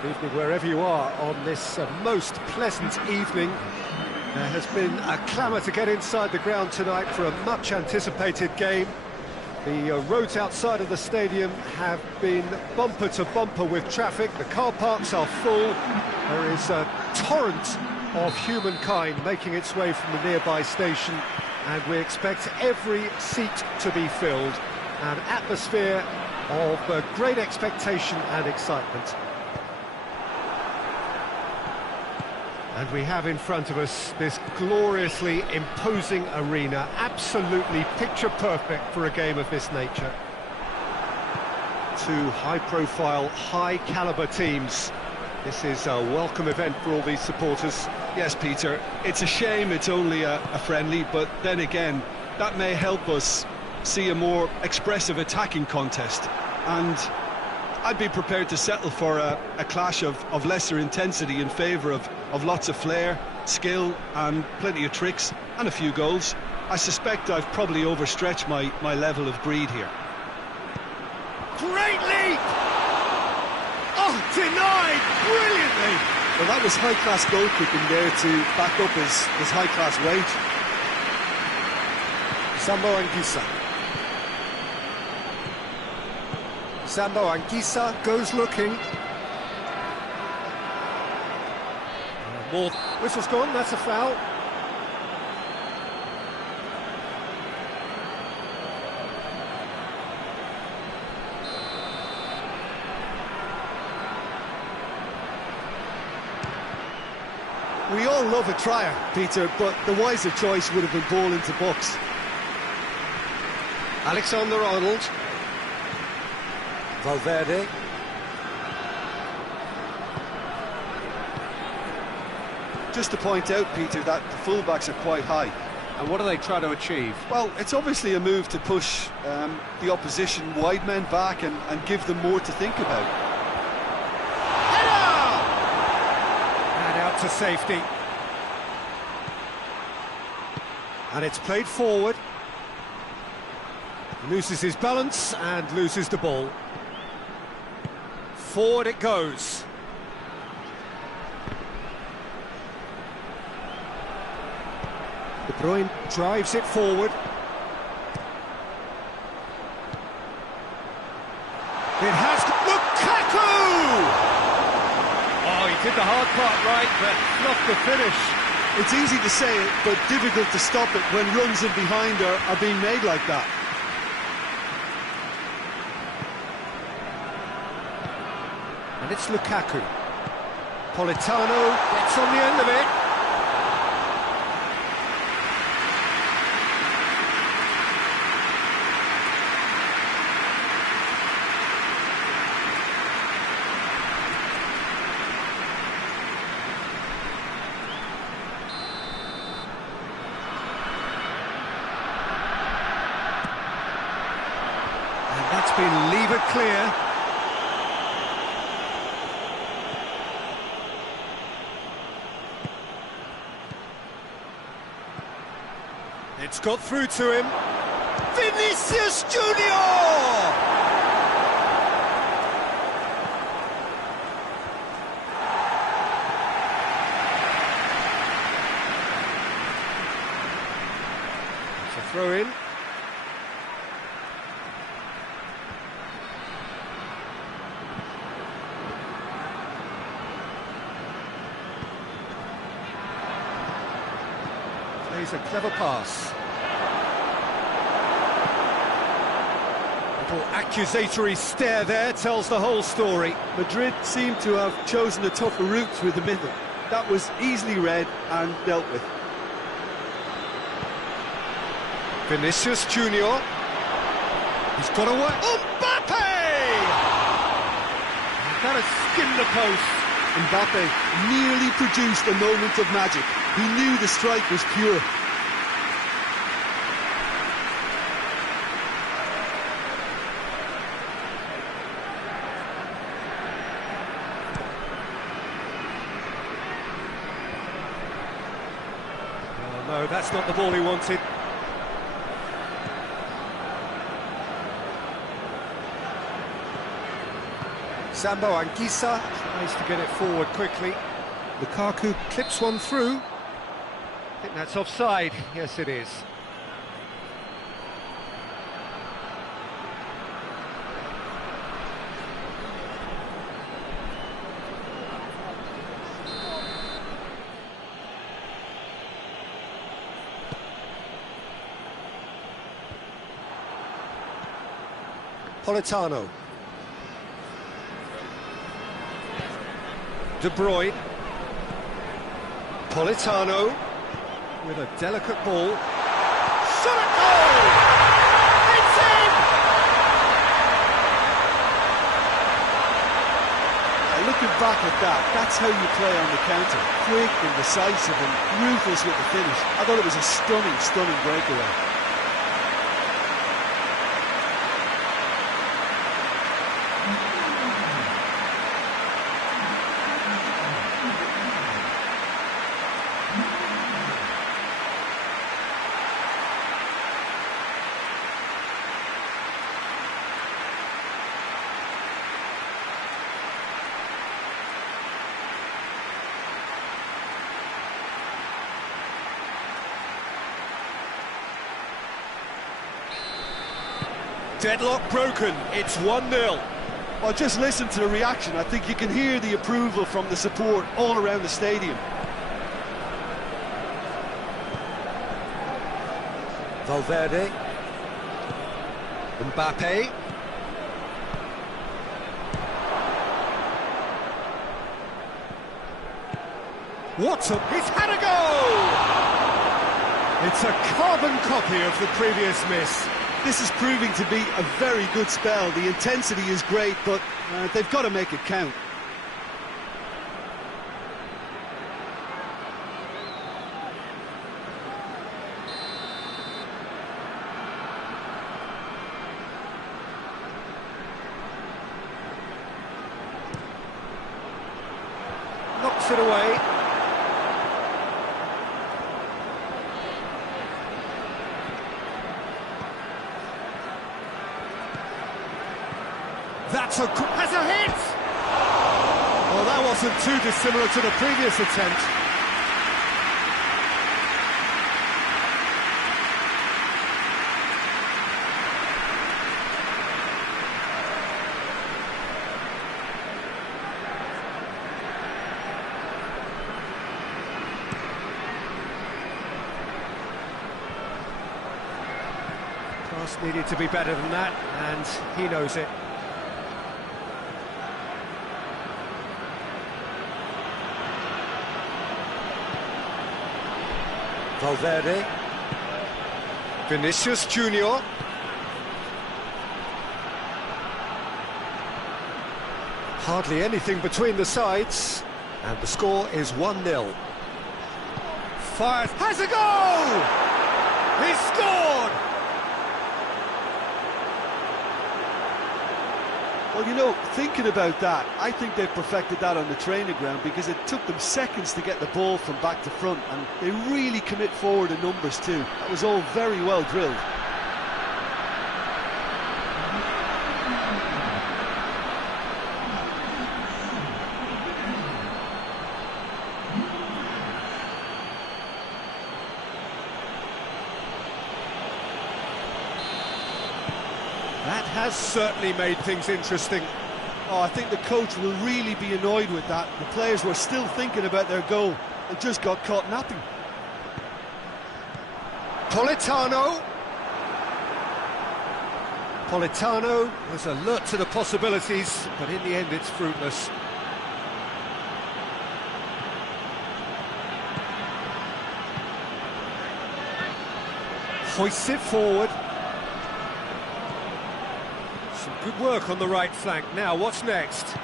Good evening wherever you are on this most pleasant evening. There has been a clamour to get inside the ground tonight for a much anticipated game. The roads outside of the stadium have been bumper to bumper with traffic. The car parks are full. There is a torrent of humankind making its way from the nearby station, and we expect every seat to be filled. An atmosphere of great expectation and excitement. And we have in front of us this gloriously imposing arena, absolutely picture-perfect for a game of this nature. Two high-profile, high-caliber teams. This is a welcome event for all these supporters. Yes, Peter, it's a shame it's only a friendly, but then again, that may help us see a more expressive attacking contest. And I'd be prepared to settle for a clash of lesser intensity in favour of lots of flair, skill and plenty of tricks and a few goals. I suspect I've probably overstretched my level of greed here. Great leap! Oh, denied brilliantly! Well, that was high-class goalkeeping there to back up his high-class wage. Saba Anguissa. Saba Anguissa goes looking. More. Whistle's gone, that's a foul. We all love a trier, Peter, but the wiser choice would have been ball into box. Alexander-Arnold. Valverde. Just to point out, Peter, that the fullbacks are quite high. And what do they try to achieve? Well, it's obviously a move to push the opposition wide men back and give them more to think about. Header! And out to safety. And it's played forward. Loses his balance and loses the ball. Forward it goes. De Bruyne drives it forward. It has Lukaku! Oh, he did the hard part right, but not the finish. It's easy to say it, but difficult to stop it when runs in behind are being made like that. And it's Lukaku. Politano gets on the end of it. And that's been levered clear. It's got through to him. Vinicius Junior! It's a throw in. Plays a clever pass. Little accusatory stare there tells the whole story. Madrid seemed to have chosen a tougher route through the middle. That was easily read and dealt with. Vinicius Junior. He's got away. Mbappe! That has skimmed the post. Mbappe nearly produced a moment of magic. He knew the strike was pure. No, that's not the ball he wanted. Sambo Anguissa tries to get it forward quickly. Lukaku clips one through. I think that's offside. Yes, it is. Politano. De Bruyne. Politano with a delicate ball. Shot at goal! It's in! Looking back at that, that's how you play on the counter. Quick and decisive and ruthless with the finish. I thought it was a stunning, stunning breakaway. Deadlock broken, it's 1-0. Well, just listen to the reaction. I think you can hear the approval from the support all around the stadium. Valverde. Mbappe. Watson, he's had a goal! It's a carbon copy of the previous miss. This is proving to be a very good spell. The intensity is great, but they've got to make it count. Knocks it away. That's has a hit! Well, that wasn't too dissimilar to the previous attempt. Pass needed to be better than that, and he knows it. Valverde. Vinicius Junior. Hardly anything between the sides, and the score is 1-0. Fires, has a goal! He's scored! Well, you know, thinking about that, I think they've perfected that on the training ground because it took them seconds to get the ball from back to front, and they really commit forward in numbers too. That was all very well drilled. That has certainly made things interesting. Oh, I think the coach will really be annoyed with that. The players were still thinking about their goal and just got caught napping. Politano. Politano was alert to the possibilities, but in the end it's fruitless. Hoists it forward. Some good work on the right flank. Now, what's next?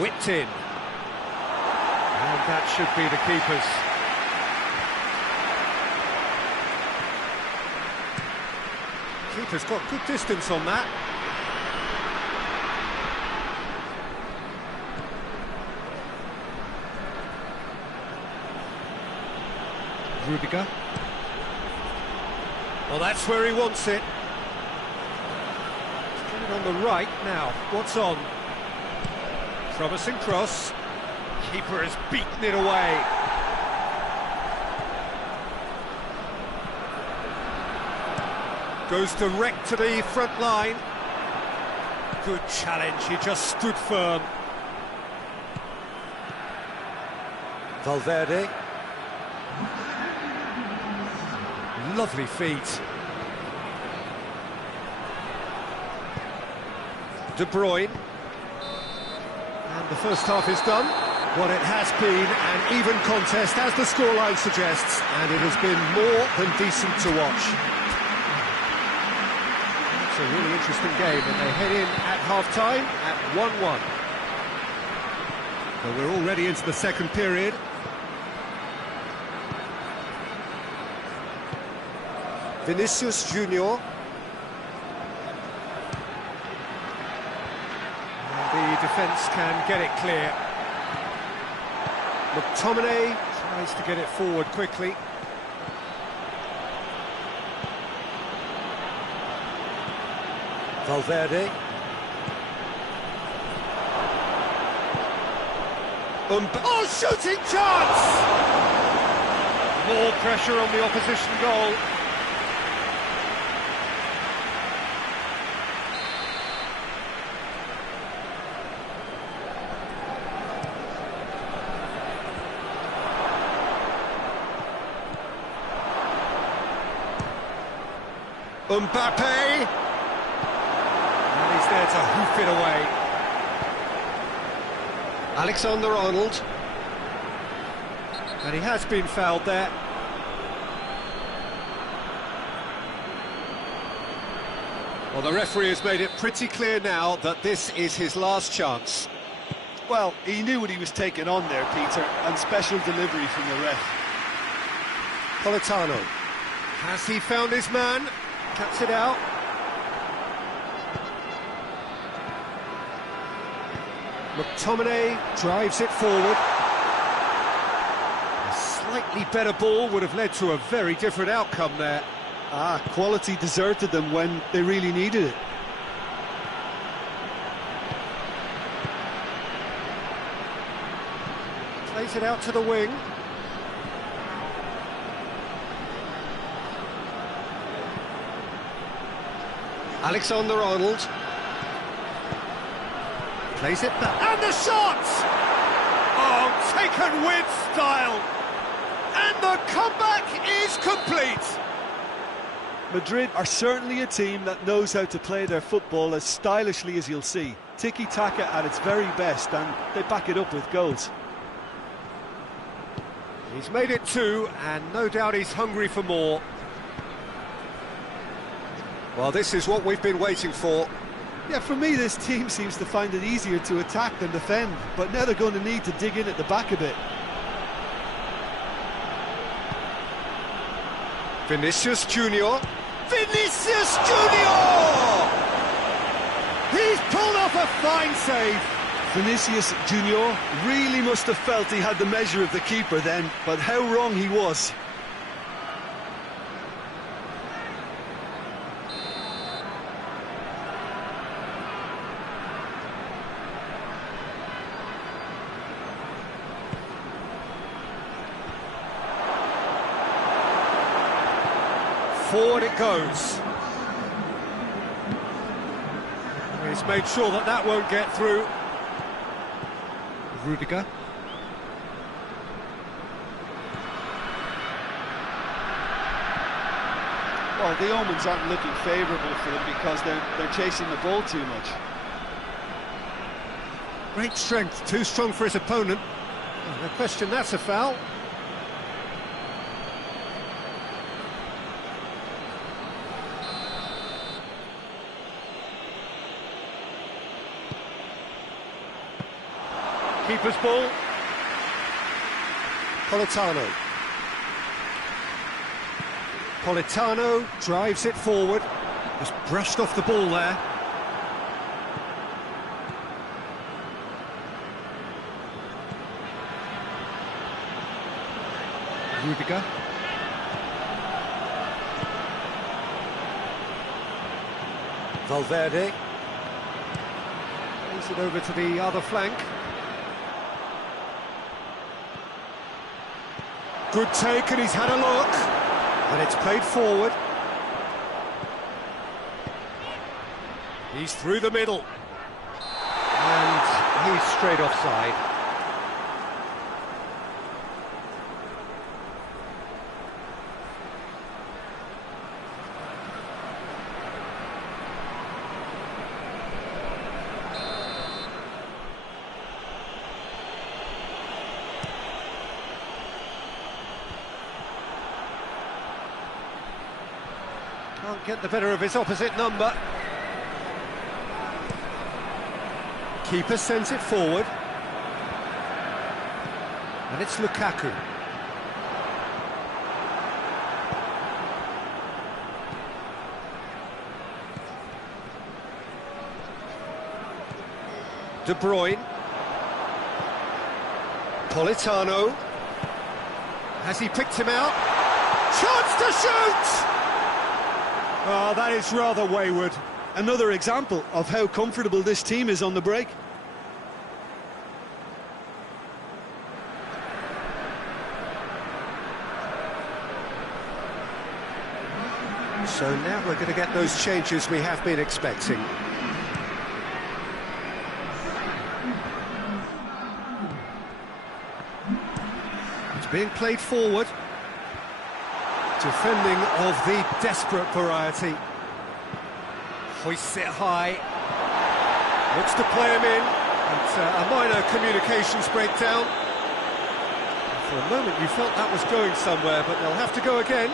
Whipped in. And that should be the keeper's. Keeper's got good distance on that. Rudiger. Well, that's where he wants it. Get it on the right now. What's on? Promising cross. Keeper has beaten it away. Goes direct to the front line. Good challenge, he just stood firm. Valverde. Lovely feet. De Bruyne. And the first half is done. What it has been an even contest, as the scoreline suggests, and it has been more than decent to watch. It's a really interesting game, and they head in at half-time at 1-1. So we're already into the second period. Vinicius Junior. The defence can get it clear. McTominay tries to get it forward quickly. Valverde. Oh, shooting chance! More pressure on the opposition goal. Mbappe, and he's there to hoof it away. Alexander-Arnold, and he has been fouled there. Well, the referee has made it pretty clear now that this is his last chance. Well, he knew what he was taking on there, Peter, and special delivery from the ref. Politano, has he found his man? Cuts it out. McTominay drives it forward. A slightly better ball would have led to a very different outcome there. Quality deserted them when they really needed it. Plays it out to the wing. Alexander-Arnold plays it back, and the shot! Oh, taken with style, and the comeback is complete. Madrid are certainly a team that knows how to play their football as stylishly as you'll see. Tiki-taka at its very best, and they back it up with goals. He's made it two, and no doubt he's hungry for more. Well, this is what we've been waiting for. Yeah, for me, this team seems to find it easier to attack than defend, but now they're going to need to dig in at the back a bit. Vinicius Junior. Vinicius Junior! He's pulled off a fine save. Vinicius Junior really must have felt he had the measure of the keeper then, but how wrong he was. Forward it goes. He's made sure that that won't get through. Rudiger. Well, the omens aren't looking favourable for them because they're chasing the ball too much. Great strength, too strong for his opponent. No question that's a foul. Keeper's ball. Politano. Politano drives it forward. Just brushed off the ball there. Rudiger. Valverde. Plays it over to the other flank. Good take, and he's had a look. And it's played forward. He's through the middle. And he's straight offside. Can't get the better of his opposite number. Keeper sends it forward. And it's Lukaku. De Bruyne. Politano. Has he picked him out? Chance to shoot! Oh, that is rather wayward. Another example of how comfortable this team is on the break. So now we're going to get those changes we have been expecting. It's being played forward. Defending of the desperate variety. Hoists it high. Looks to play him in. It's a minor communications breakdown. For a moment you felt that was going somewhere, but they'll have to go again.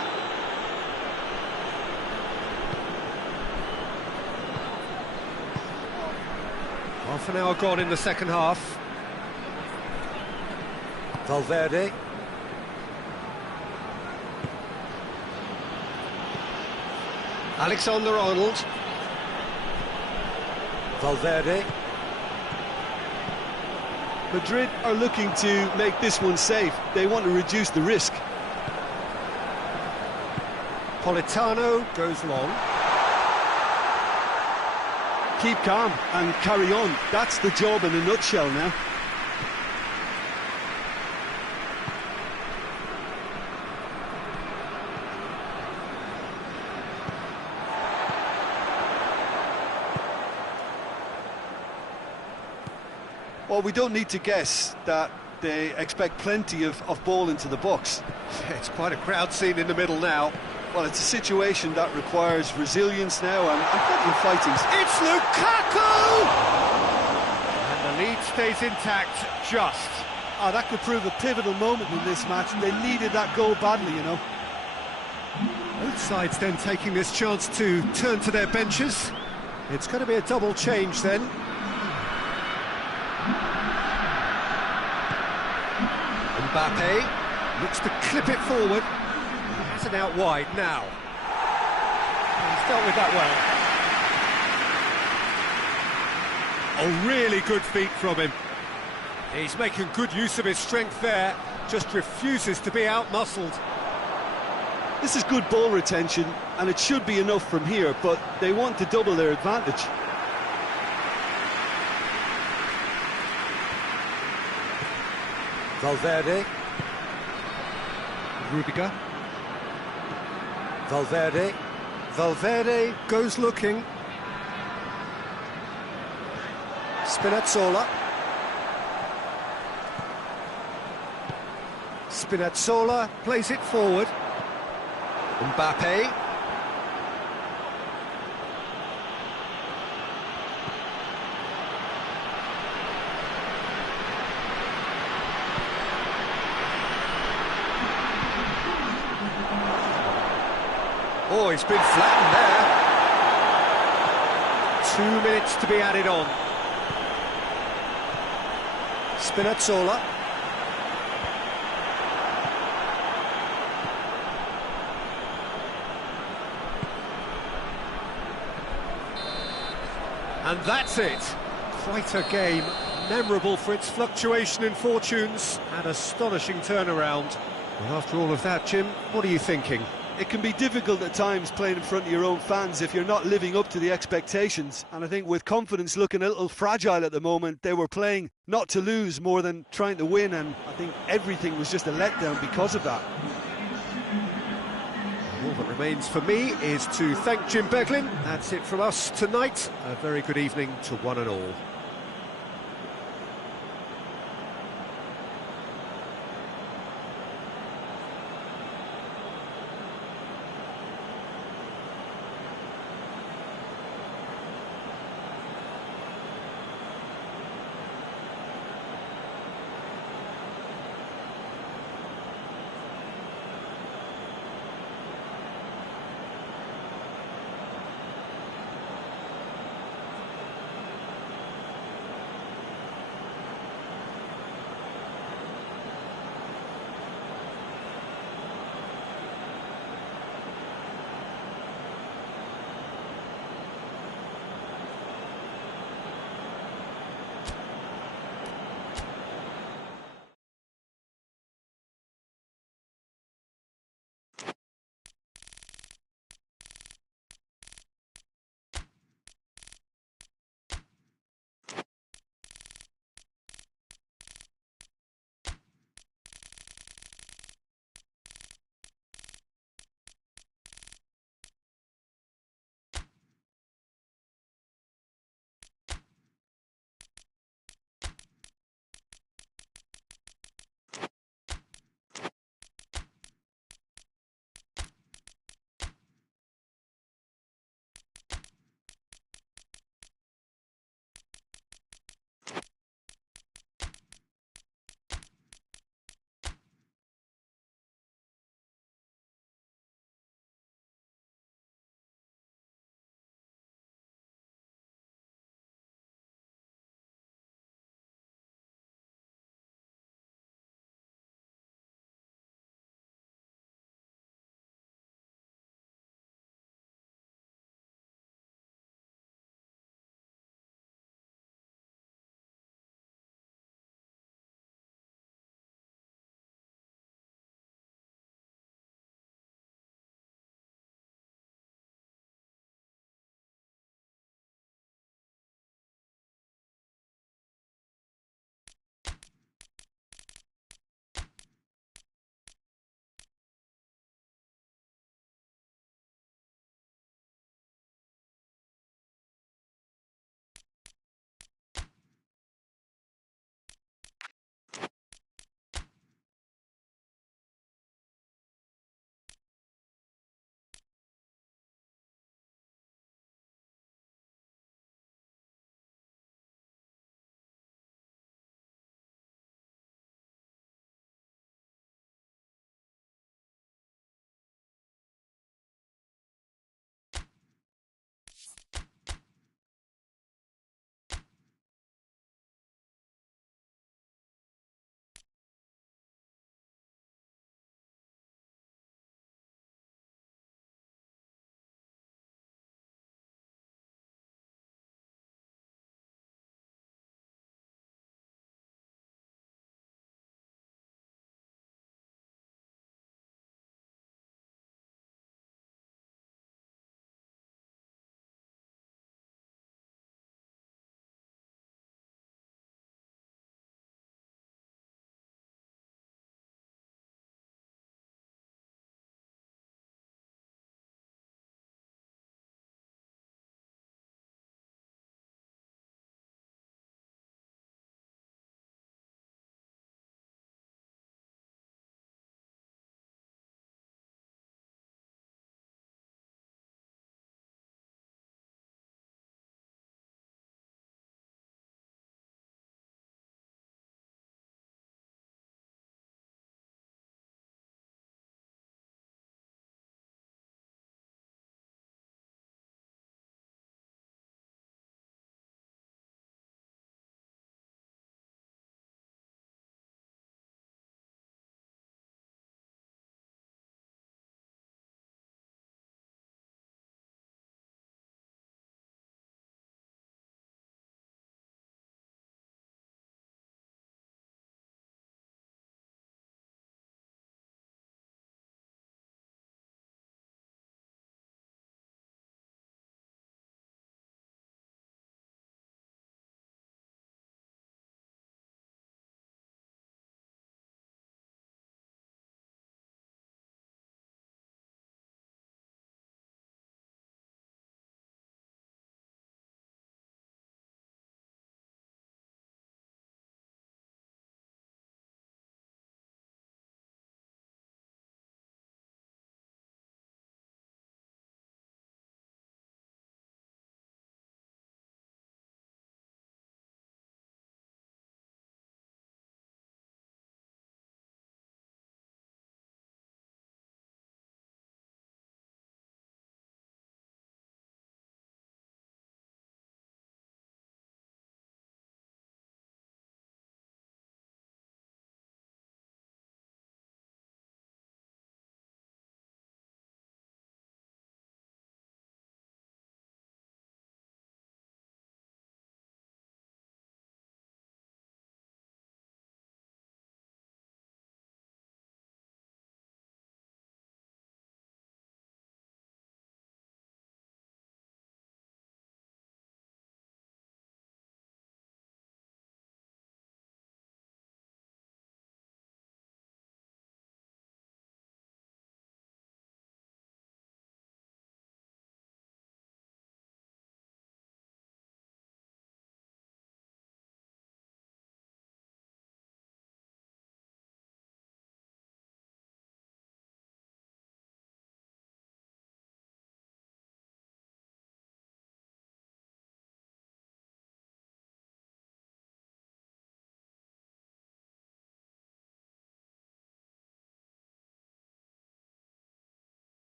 Half an hour gone in the second half. Valverde. Alexander-Arnold. Valverde. Madrid are looking to make this one safe. They want to reduce the risk. Politano goes long. Keep calm and carry on. That's the job in a nutshell now. Well, we don't need to guess that they expect plenty of ball into the box. It's quite a crowd scene in the middle now. Well, it's a situation that requires resilience now and plenty of fighting. It's Lukaku! And the lead stays intact, just. Oh, that could prove a pivotal moment in this match. They needed that goal badly, you know. Both sides then taking this chance to turn to their benches. It's going to be a double change then. Mbappe looks to clip it forward. Has it out wide now. He's dealt with that well. A really good feat from him. He's making good use of his strength there, just refuses to be out-muscled. This is good ball retention, and it should be enough from here, but they want to double their advantage. Valverde. Rudiger. Valverde. Valverde goes looking. Spinazzola. Spinazzola plays it forward. Mbappe. Oh, he's been flattened there. 2 minutes to be added on. Spinazzola. And that's it. Quite a game. Memorable for its fluctuation in fortunes and astonishing turnaround. Well, after all of that, Jim, what are you thinking? it can be difficult at times playing in front of your own fans if you're not living up to the expectations. And I think with confidence looking a little fragile at the moment, they were playing not to lose more than trying to win, and I think everything was just a letdown because of that. All that remains for me is to thank Jim Beglin. That's it from us tonight. A very good evening to one and all.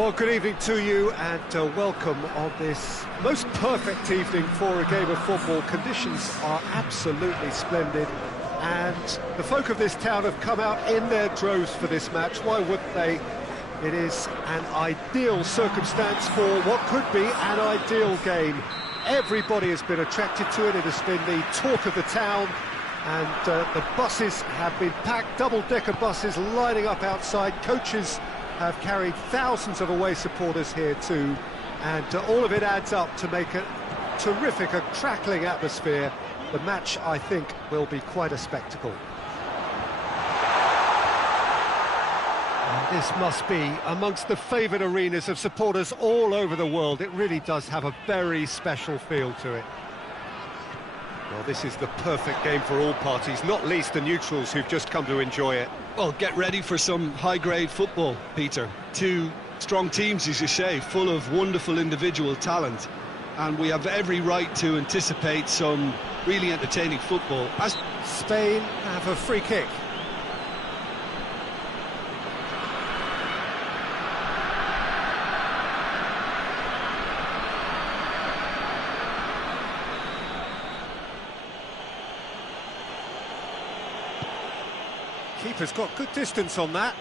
Well, good evening to you and welcome on this most perfect evening for a game of football. Conditions are absolutely splendid and the folk of this town have come out in their droves for this match. Why wouldn't they? It is an ideal circumstance for what could be an ideal game. Everybody has been attracted to it. It has been the talk of the town, and the buses have been packed, double-decker buses lining up outside. Coaches have carried thousands of away supporters here too, and all of it adds up to make a terrific, a crackling atmosphere. The match, I think, will be quite a spectacle. And this must be amongst the favoured arenas of supporters all over the world. It really does have a very special feel to it. Well, this is the perfect game for all parties, not least the neutrals who've just come to enjoy it. Well, get ready for some high-grade football, Peter. Two strong teams, as you say, full of wonderful individual talent. And we have every right to anticipate some really entertaining football. As Spain have a free kick. Keeper's got good distance on that.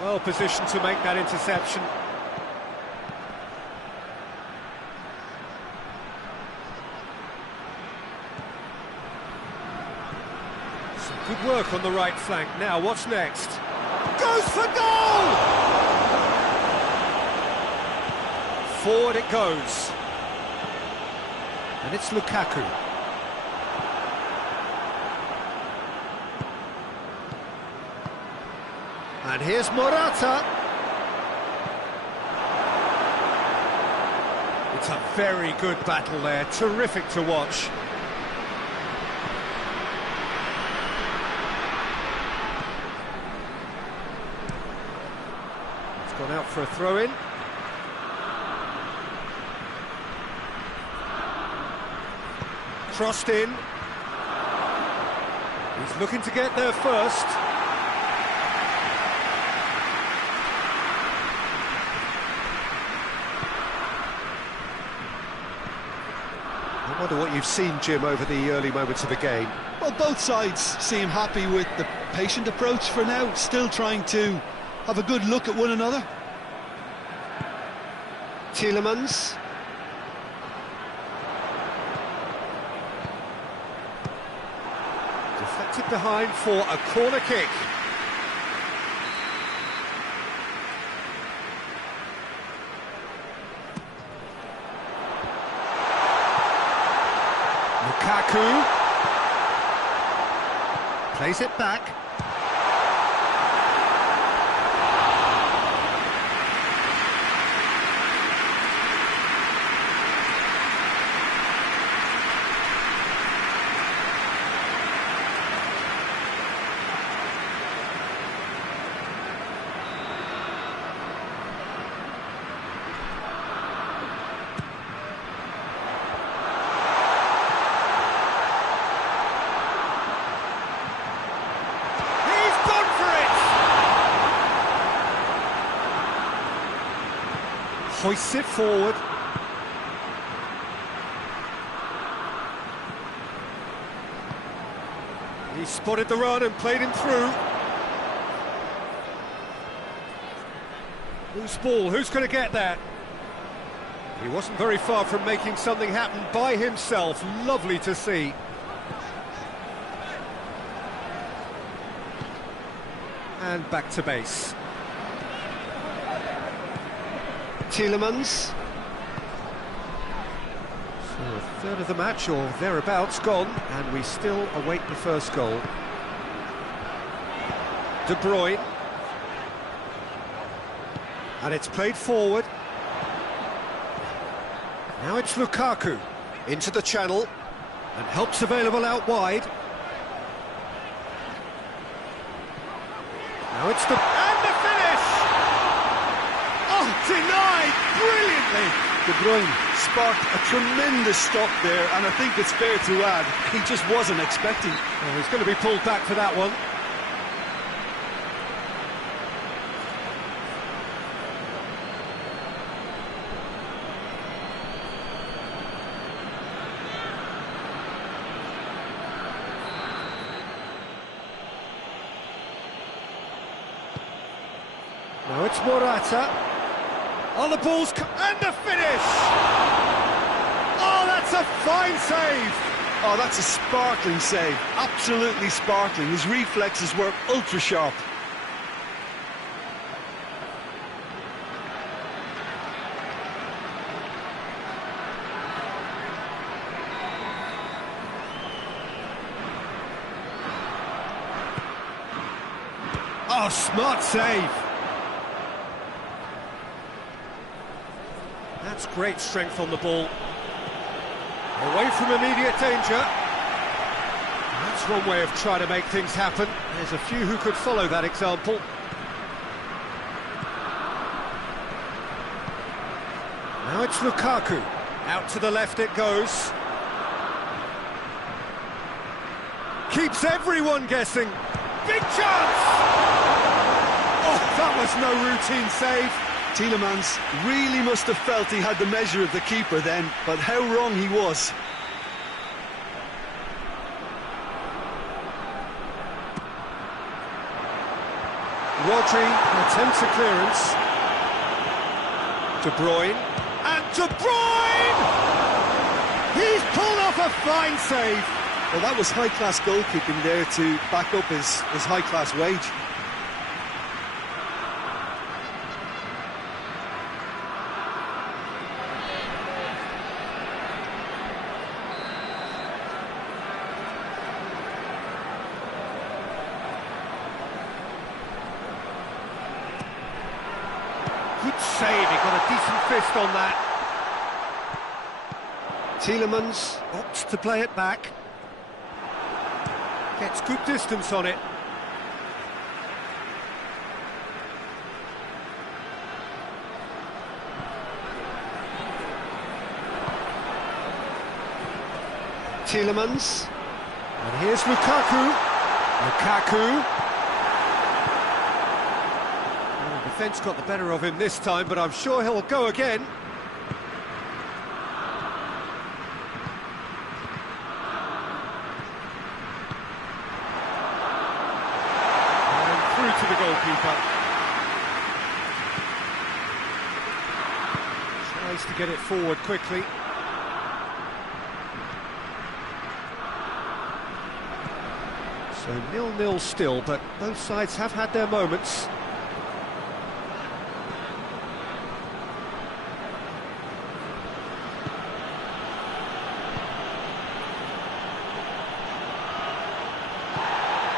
Well positioned to make that interception. Some good work on the right flank. Now, what's next? Goes for goal! Forward it goes. And it's Lukaku. And here's Morata. It's a very good battle there, terrific to watch. It's gone out for a throw-in. Crossed in. He's looking to get there first. I wonder what you've seen, Jim, over the early moments of the game. well, both sides seem happy with the patient approach for now, still trying to have a good look at one another. Tielemans. Deflected behind for a corner kick. Lukaku plays it back. Hoists it forward. He spotted the run and played him through. Loose ball, who's going to get that? He wasn't very far from making something happen by himself. Lovely to see. And back to base. Tielemans. So a third of the match, or thereabouts, gone, and we still await the first goal. De Bruyne. And it's played forward. Now it's Lukaku into the channel, and help's available out wide. Now it's the... and the finish! Oh, denied brilliantly! De Bruyne sparked a tremendous stop there, and I think it's fair to add, he just wasn't expecting. Well, he's going to be pulled back for that one. Now it's Morata. Oh, the ball's... and the finish! Oh, that's a fine save! Oh, that's a sparkling save. Absolutely sparkling. His reflexes were ultra-sharp. Oh, smart save! That's great strength on the ball. Away from immediate danger. That's one way of trying to make things happen. There's a few who could follow that example. Now it's Lukaku. Out to the left it goes. Keeps everyone guessing. Big chance! Oh, that was no routine save. Tielemans really must have felt he had the measure of the keeper then, but how wrong he was. Rodri attempts a clearance. De Bruyne. And De Bruyne! He's pulled off a fine save. Well, that was high-class goalkeeping there to back up his high-class wage. Good save, he got a decent fist on that. Tielemans opts to play it back. Gets good distance on it. Tielemans. And here's Lukaku. Lukaku. Defence got the better of him this time, but I'm sure he'll go again. And through to the goalkeeper. Tries to get it forward quickly. So 0-0 still, but both sides have had their moments.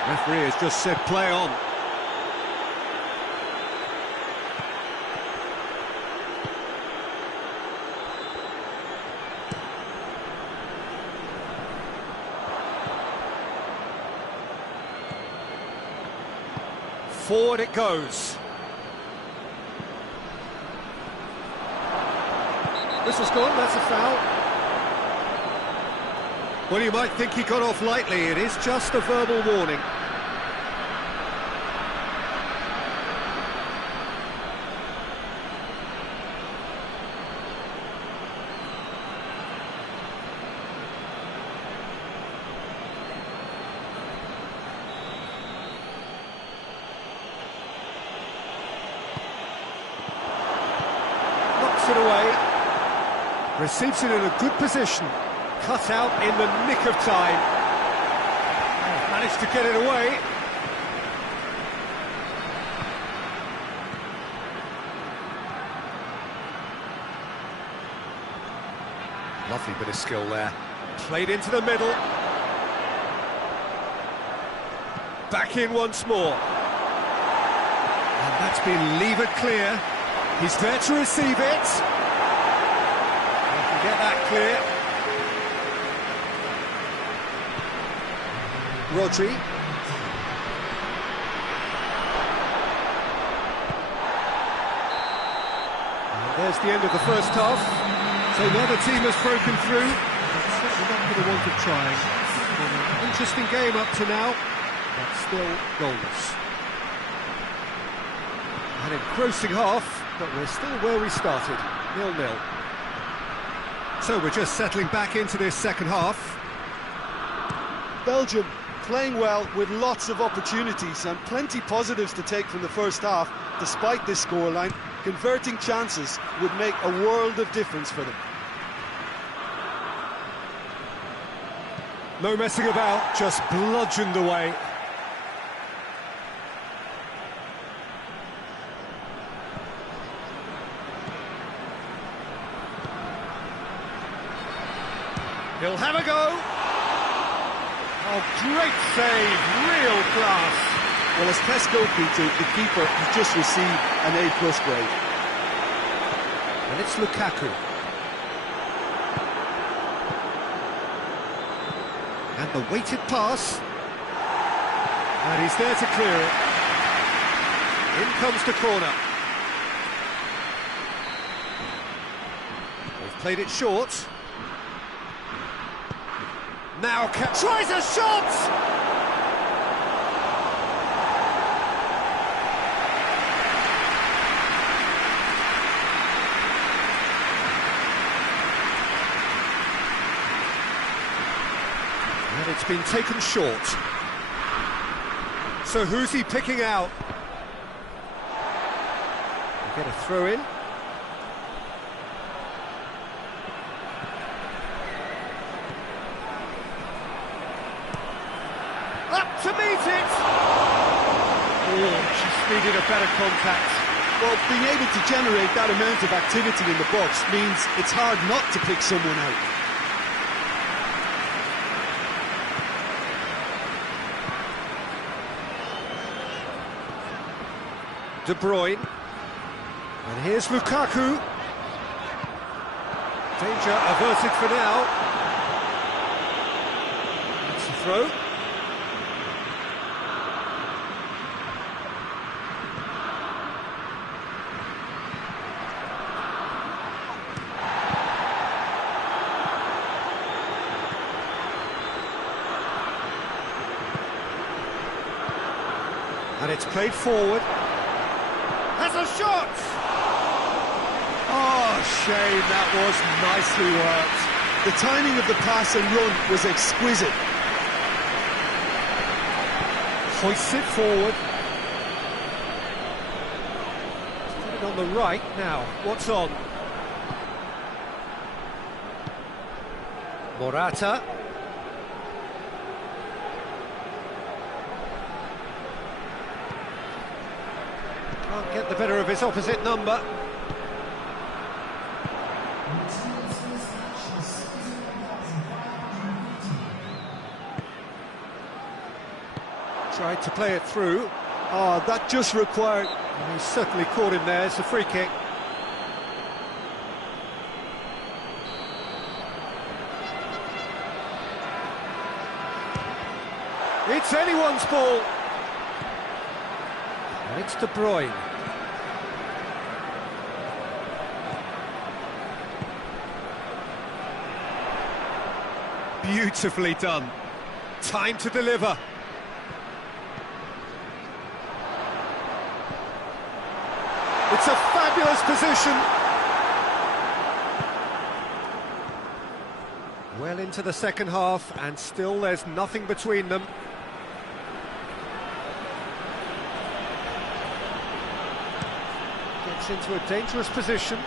Referee has just said play on. Forward it goes. Whistle's gone, that's a foul. Well, you might think he got off lightly, it is just a verbal warning. Knocks it away. Receives it in a good position. Cut out in the nick of time. Managed to get it away. Lovely bit of skill there. Played into the middle. Back in once more. And that's been levered clear. He's there to receive it. He can get that clear. Rodri. And there's the end of the first half. So now the team has broken through. It's certainly not for the want of trying. Been an interesting game up to now, but still goalless. An engrossing half, but we're still where we started, 0-0. So we're just settling back into this second half. Belgium playing well with lots of opportunities and plenty positives to take from the first half, despite this scoreline. Converting chances would make a world of difference for them. No messing about, just bludgeoned away. He'll have a go. Oh, great save, real class. Well, as test goalkeeper, the keeper has just received an A+ grade. And it's Lukaku. And the weighted pass. And he's there to clear it. In comes the corner. They've played it short. Now tries a shot! And it's been taken short. So who's he picking out? We get a throw in. Up to meet it! Oh, she speeded a better contact. Well, being able to generate that amount of activity in the box means it's hard not to pick someone out. De Bruyne, and here's Lukaku. Danger averted for now. That's the throw. And it's played forward. Has a shot! Oh, shame, that was nicely worked. The timing of the pass and run was exquisite. Hoists it forward. Put it on the right now. What's on? Morata. Can't get the better of his opposite number. Tried to play it through. Oh, that just required... And he certainly caught him there. It's a free kick. It's anyone's ball. And it's De Bruyne. Beautifully done. Time to deliver. It's a fabulous position. Well into the second half, and still there's nothing between them. Gets into a dangerous position.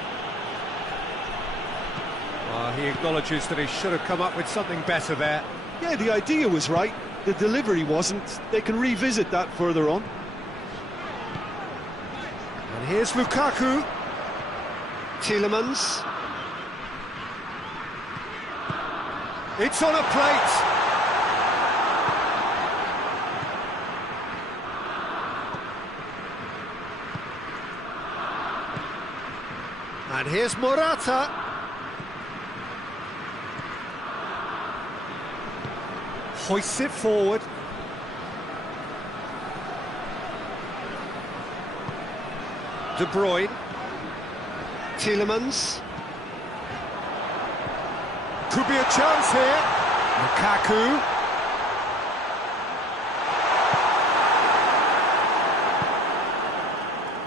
He acknowledges that he should have come up with something better there. Yeah, the idea was right. The delivery wasn't. They can revisit that further on. And here's Lukaku. Tielemans. It's on a plate. And here's Morata. Hoists it forward. De Bruyne. Tielemans. could be a chance here. Lukaku.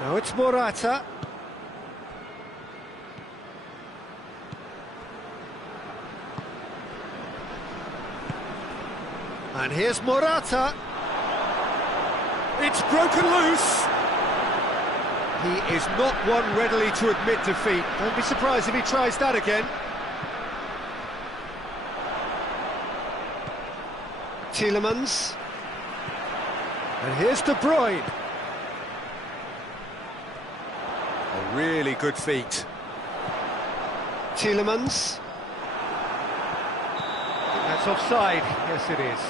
Now it's Morata. And here's Morata. It's broken loose. He is not one readily to admit defeat. Don't be surprised if he tries that again. Tielemans. And here's De Bruyne. A really good feat. Tielemans. That's offside. Yes, it is.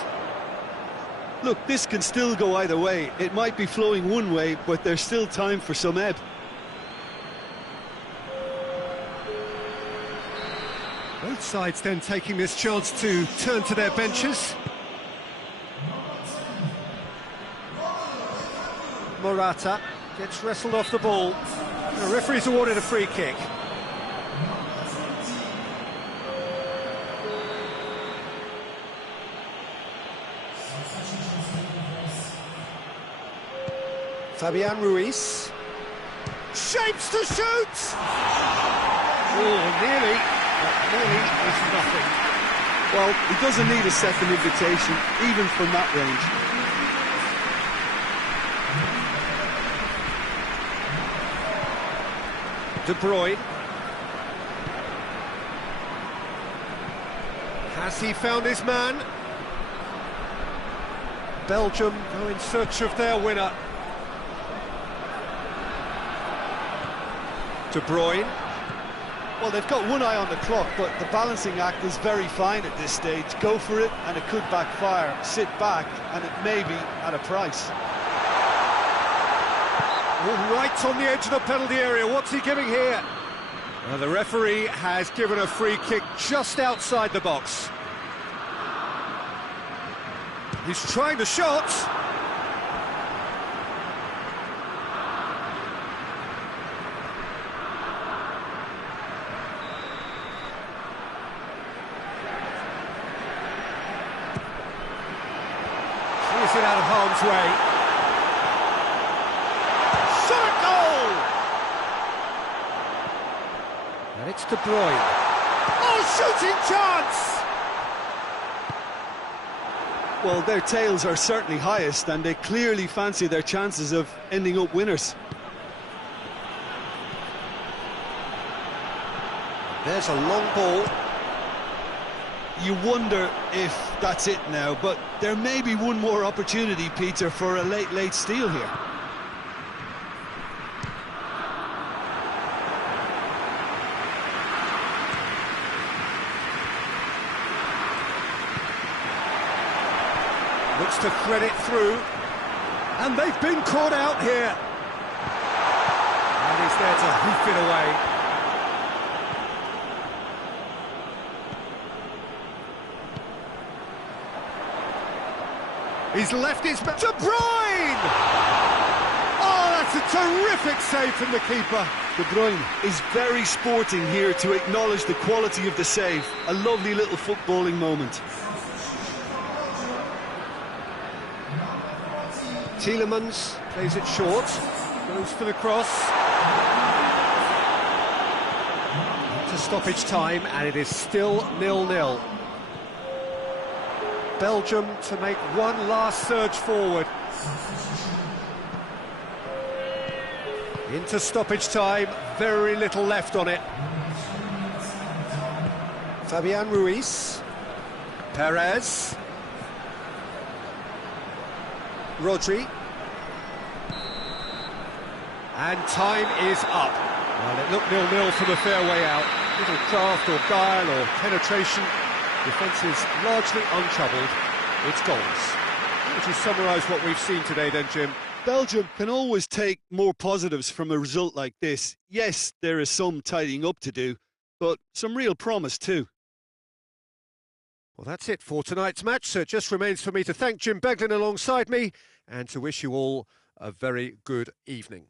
Look, this can still go either way. It might be flowing one way, but there's still time for some ebb. Both sides then taking this chance to turn to their benches. Morata gets wrestled off the ball. The referee's awarded a free kick. Fabian Ruiz. Shapes to shoot! Oh, nearly. But nearly is nothing. Well, he doesn't need a second invitation, even from that range. De Bruyne. Has he found his man? Belgium go in search of their winner. De Bruyne. Well, they've got one eye on the clock, but the balancing act is very fine at this stage. Go for it, and it could backfire. Sit back, and it may be at a price. Oh, right on the edge of the penalty area. What's he giving here? Well, the referee has given a free kick just outside the box. He's trying the shot. Clears it out of harm's way. Shot goal! And it's De Bruyne. Oh, shooting chance! Well, their tails are certainly highest, and they clearly fancy their chances of ending up winners. There's a long ball. You wonder if that's it now, but there may be one more opportunity, Peter, for a late steal here. Looks to thread it through. And they've been caught out here. And he's there to hoof it away. He's left his... De Bruyne! Oh, that's a terrific save from the keeper. De Bruyne is very sporting here to acknowledge the quality of the save. A lovely little footballing moment. Tielemans plays it short, goes for the cross. To stoppage time, and it is still 0-0. Belgium to make one last surge forward. Into stoppage time, very little left on it. Fabian Ruiz. Perez. Rodri. And time is up. Well, it looked 0-0 from a fair way out. Little craft or guile or penetration. Defence is largely untroubled. It's goals. How would you summarise what we've seen today then, Jim? Belgium can always take more positives from a result like this. Yes, there is some tidying up to do, but some real promise too. Well, that's it for tonight's match, so it just remains for me to thank Jim Beglin alongside me and to wish you all a very good evening.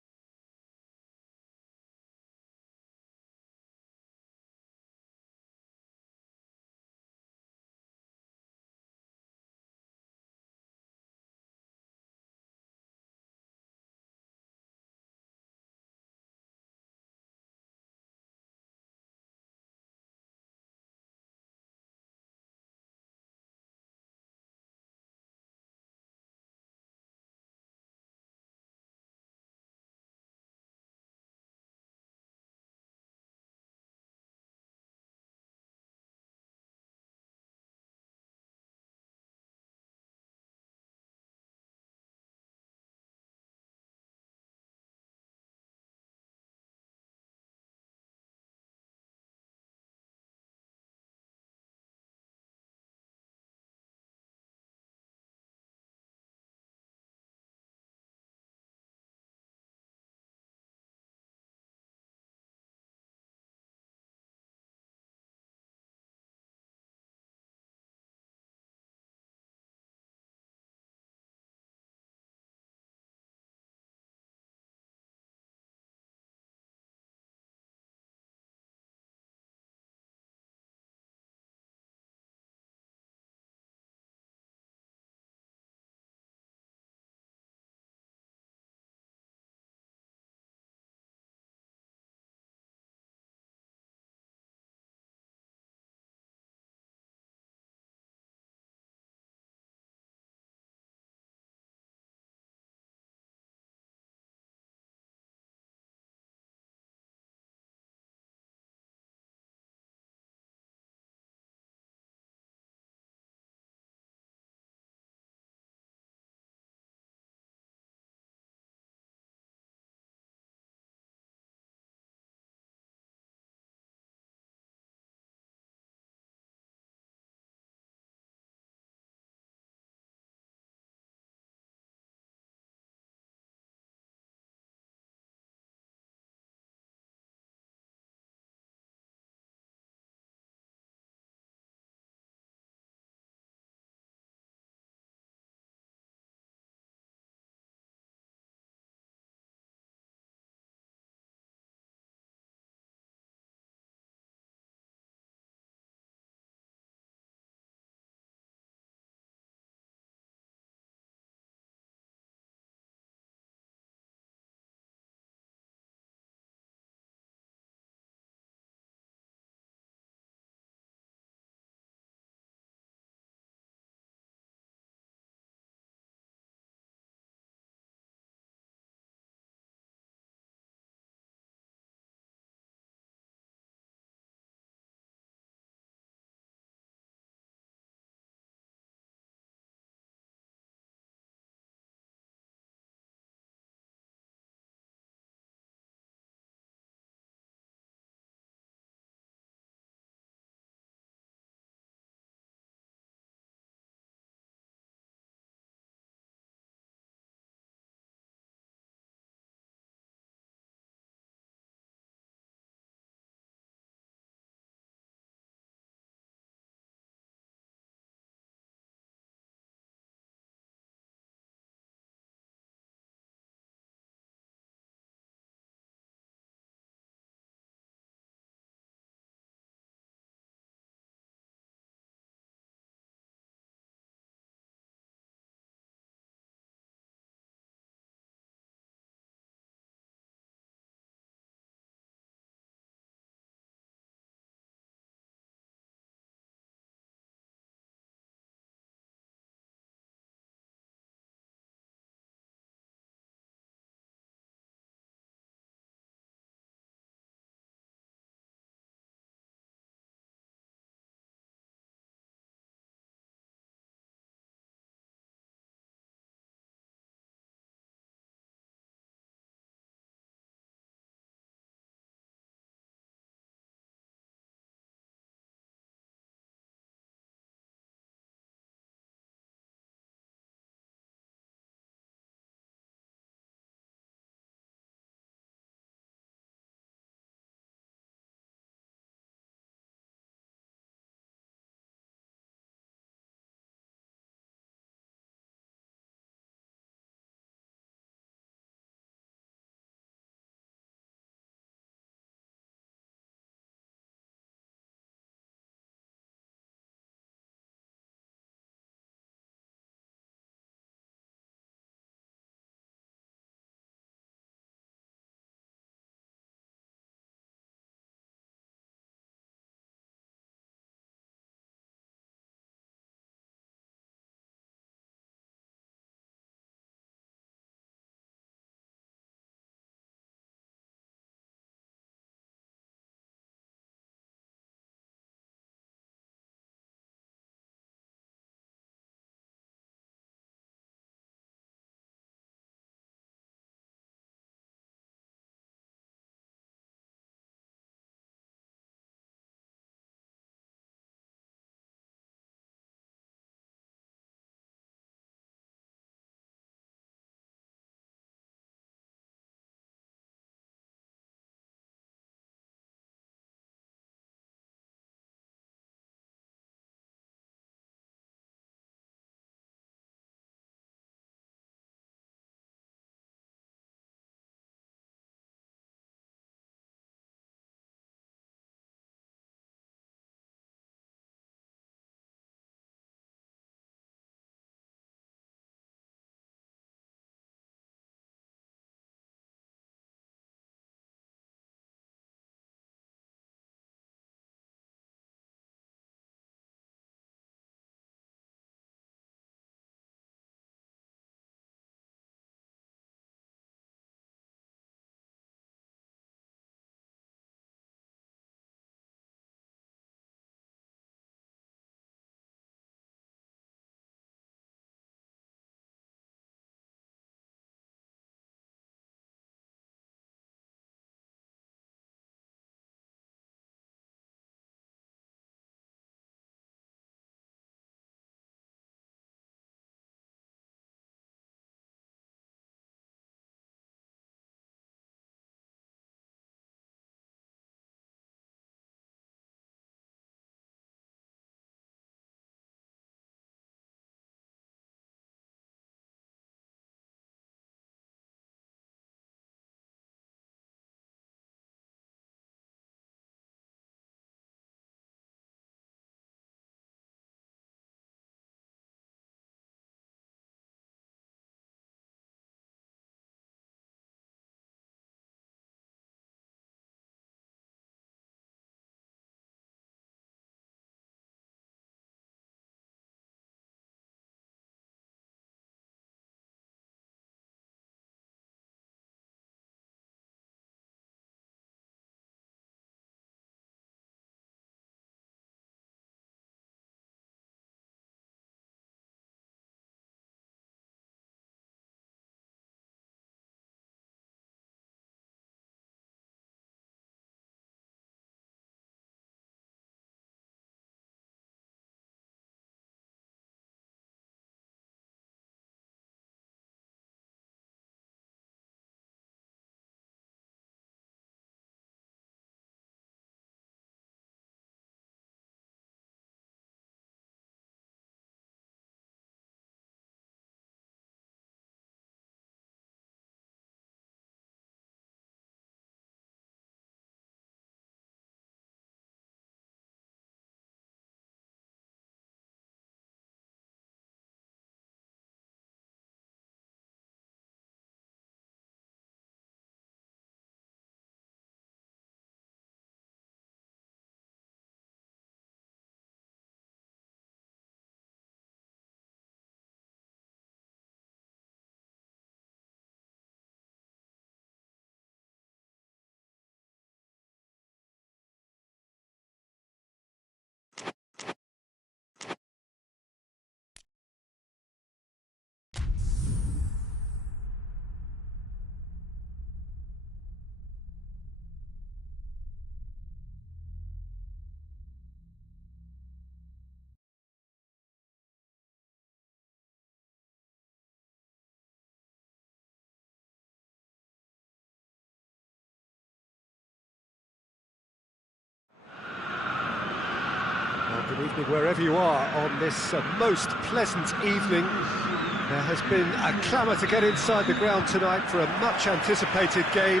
Good evening wherever you are on this most pleasant evening. There has been a clamour to get inside the ground tonight for a much anticipated game.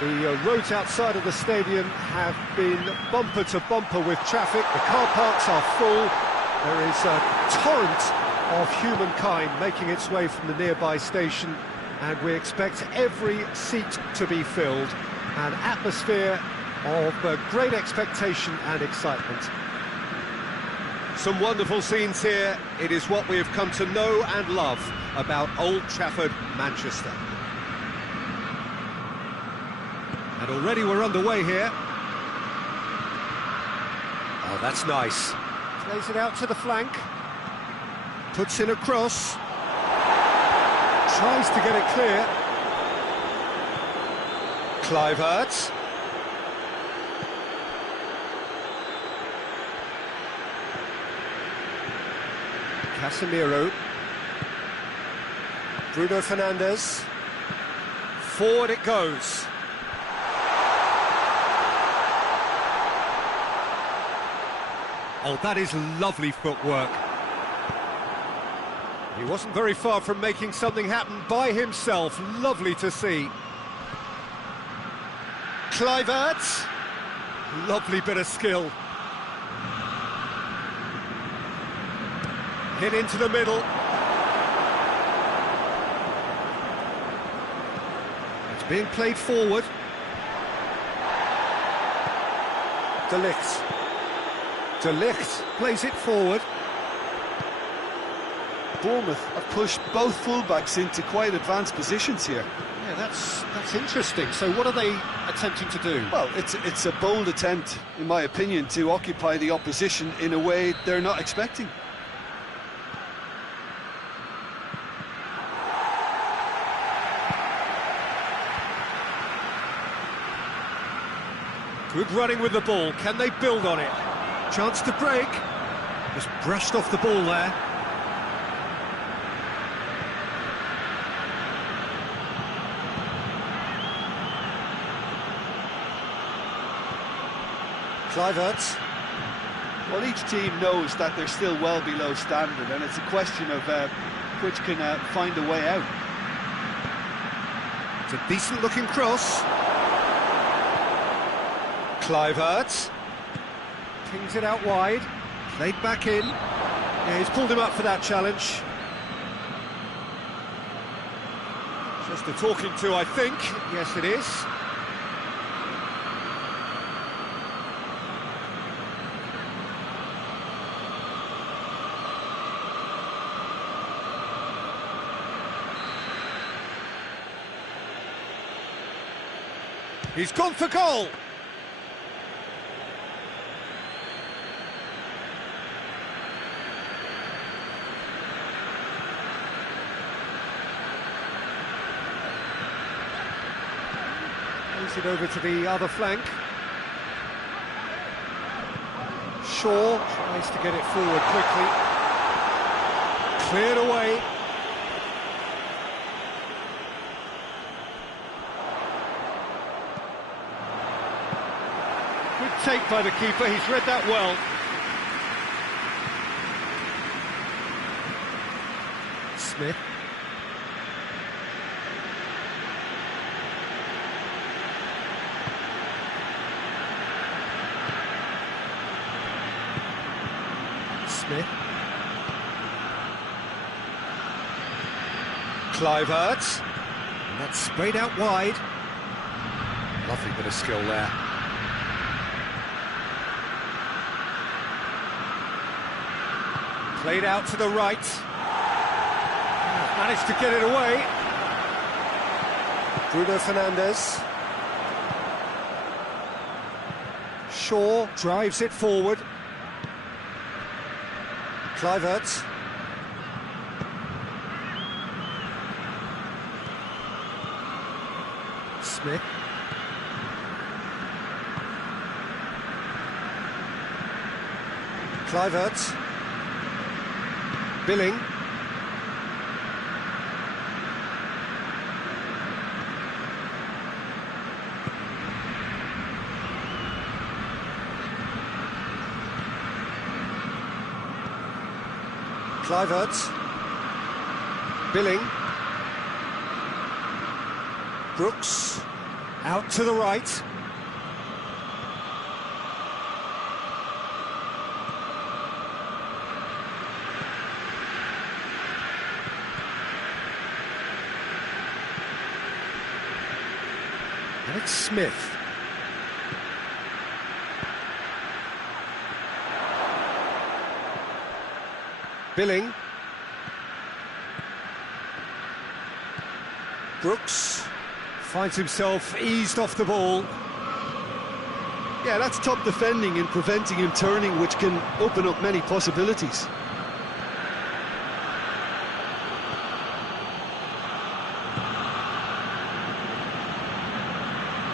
The roads outside of the stadium have been bumper to bumper with traffic. The car parks are full. There is a torrent of humankind making its way from the nearby station, and we expect every seat to be filled. An atmosphere of great expectation and excitement. Some wonderful scenes here. It is what we have come to know and love about Old Trafford, Manchester. And already we're underway here. Oh, that's nice. Plays it out to the flank. Puts in a cross. Tries to get it clear. Kluivert. Casemiro. Bruno Fernandes. Forward it goes. Oh, that is lovely footwork. He wasn't very far from making something happen by himself. Lovely to see. Kluivert. Lovely bit of skill. Hit into the middle. It's being played forward. De Ligt plays it forward. Bournemouth have pushed both fullbacks into quite advanced positions here. Yeah, that's interesting. So what are they attempting to do? Well, it's a bold attempt, in my opinion, to occupy the opposition in a way they're not expecting. Good running with the ball. Can they build on it? Chance to break. Just brushed off the ball there. Kluivert. Well, each team knows that they're still well below standard, and it's a question of which can find a way out. It's a decent-looking cross. Kluivert. Pings it out wide. Played back in. Yeah, he's pulled him up for that challenge. Just a talking to, I think. Yes, it is. He's gone for goal. Moves it over to the other flank. Shaw tries to get it forward quickly. Cleared away. Good take by the keeper, he's read that well. Smith. Kluivert, and that's sprayed out wide. Lovely bit of skill there. Played out to the right. Managed to get it away. Bruno Fernandes. Shaw drives it forward. Kluivert. Smith. Kluivert. Billing. Kluivert. Billing. Brooks. Out to the right. And it's Smith. Billing. Brooks finds himself eased off the ball. Yeah, that's top defending and preventing him turning, which can open up many possibilities.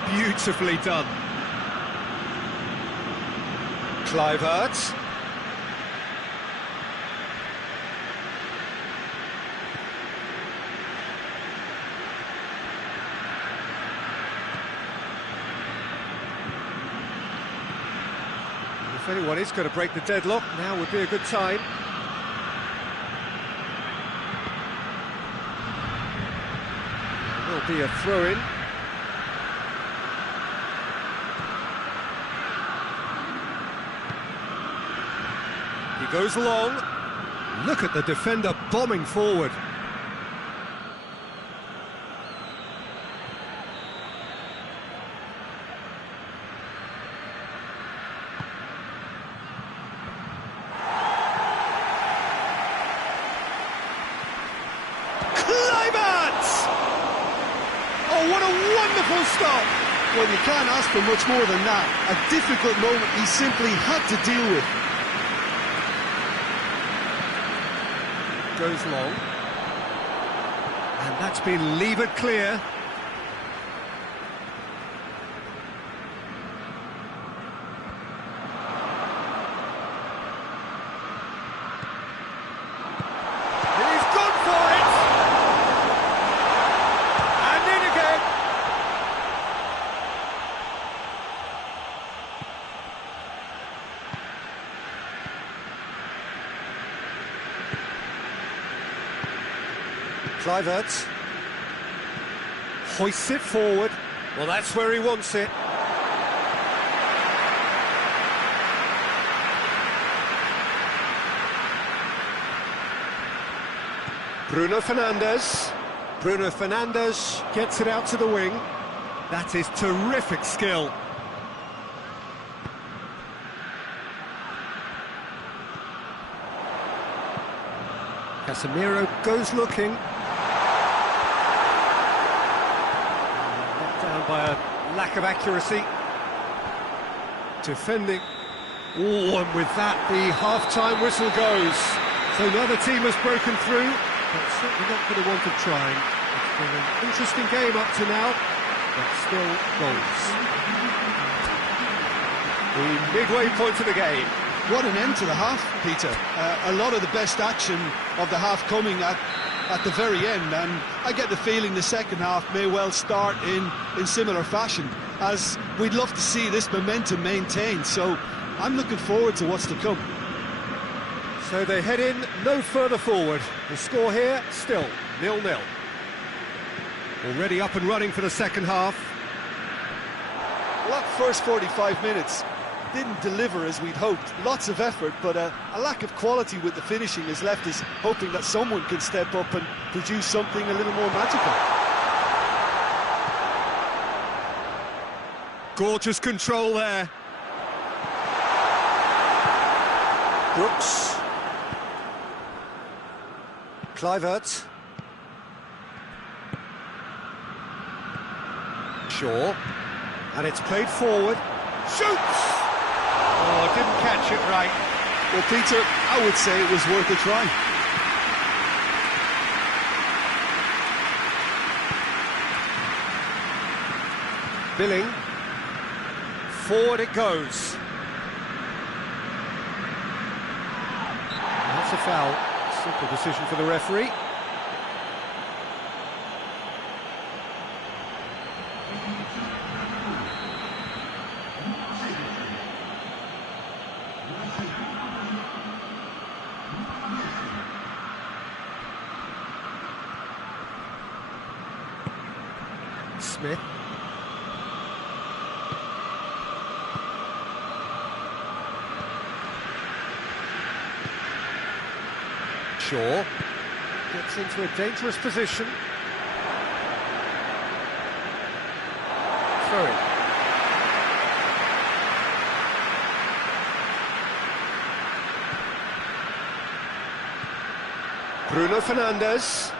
Beautifully done. Kluivert. If anyone is going to break the deadlock, now would be a good time. There'll be a throw-in. He goes long. Look at the defender bombing forward. Oh, what a wonderful stop! Well, you can't ask for much more than that. A difficult moment he simply had to deal with. Goes long. And that's been levered clear. He's gone for it! And in again! Kluivert hoists it forward. Well, that's where he wants it. Bruno Fernandes. Bruno Fernandes gets it out to the wing. That is terrific skill. Casemiro goes looking. Knocked down by a lack of accuracy. Defending. Oh, and with that, the half-time whistle goes. So neither team has broken through, but certainly not going to want to try. It's been an interesting game up to now, but still goals. The midway point of the game. What an end to the half, Peter. A lot of the best action of the half coming at the very end, and I get the feeling the second half may well start in similar fashion, as we'd love to see this momentum maintained, so I'm looking forward to what's to come. So they head in no further forward. The score here, still 0-0. Already up and running for the second half. Well, that first 45 minutes didn't deliver as we'd hoped. Lots of effort, but a lack of quality with the finishing has left us hoping that someone can step up and produce something a little more magical. Gorgeous control there. Brooks. Kluivert. Shaw. And it's played forward. Shoots! Oh, didn't catch it right. Well, Peter, I would say it was worth a try. Billing. Forward it goes. That's a foul. Simple decision for the referee. Smith. Shaw gets into a dangerous position. Throw it. Bruno Fernandes.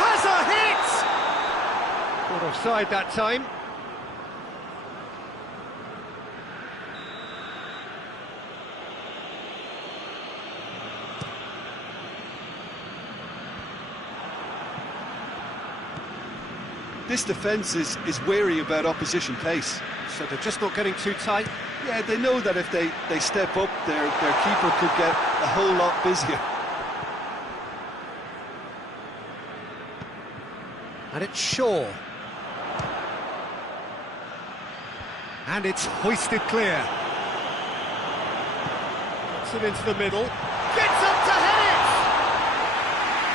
Has a hit! Caught offside that time. This defence is wary about opposition pace. So they're just not getting too tight. Yeah, they know that if they step up, their keeper could get a whole lot busier. And it's Shaw. And it's hoisted clear. Gets it into the middle. Gets up to head it!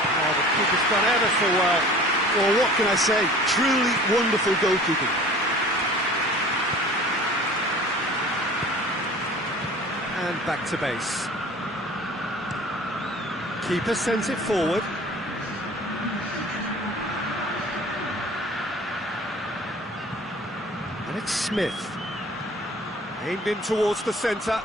Oh, the keeper's done ever so well. Well, what can I say? Truly wonderful goalkeeping. And back to base. Keeper sends it forward. And it's Smith. Aimed in towards the centre.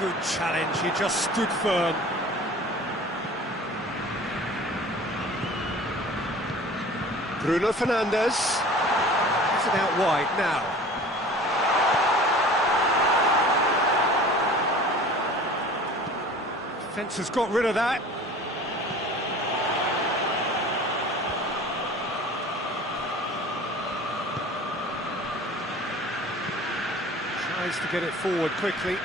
Good challenge, he just stood firm. Bruno Fernandes. Is it out wide now? Defence has got rid of that. Tries to get it forward quickly.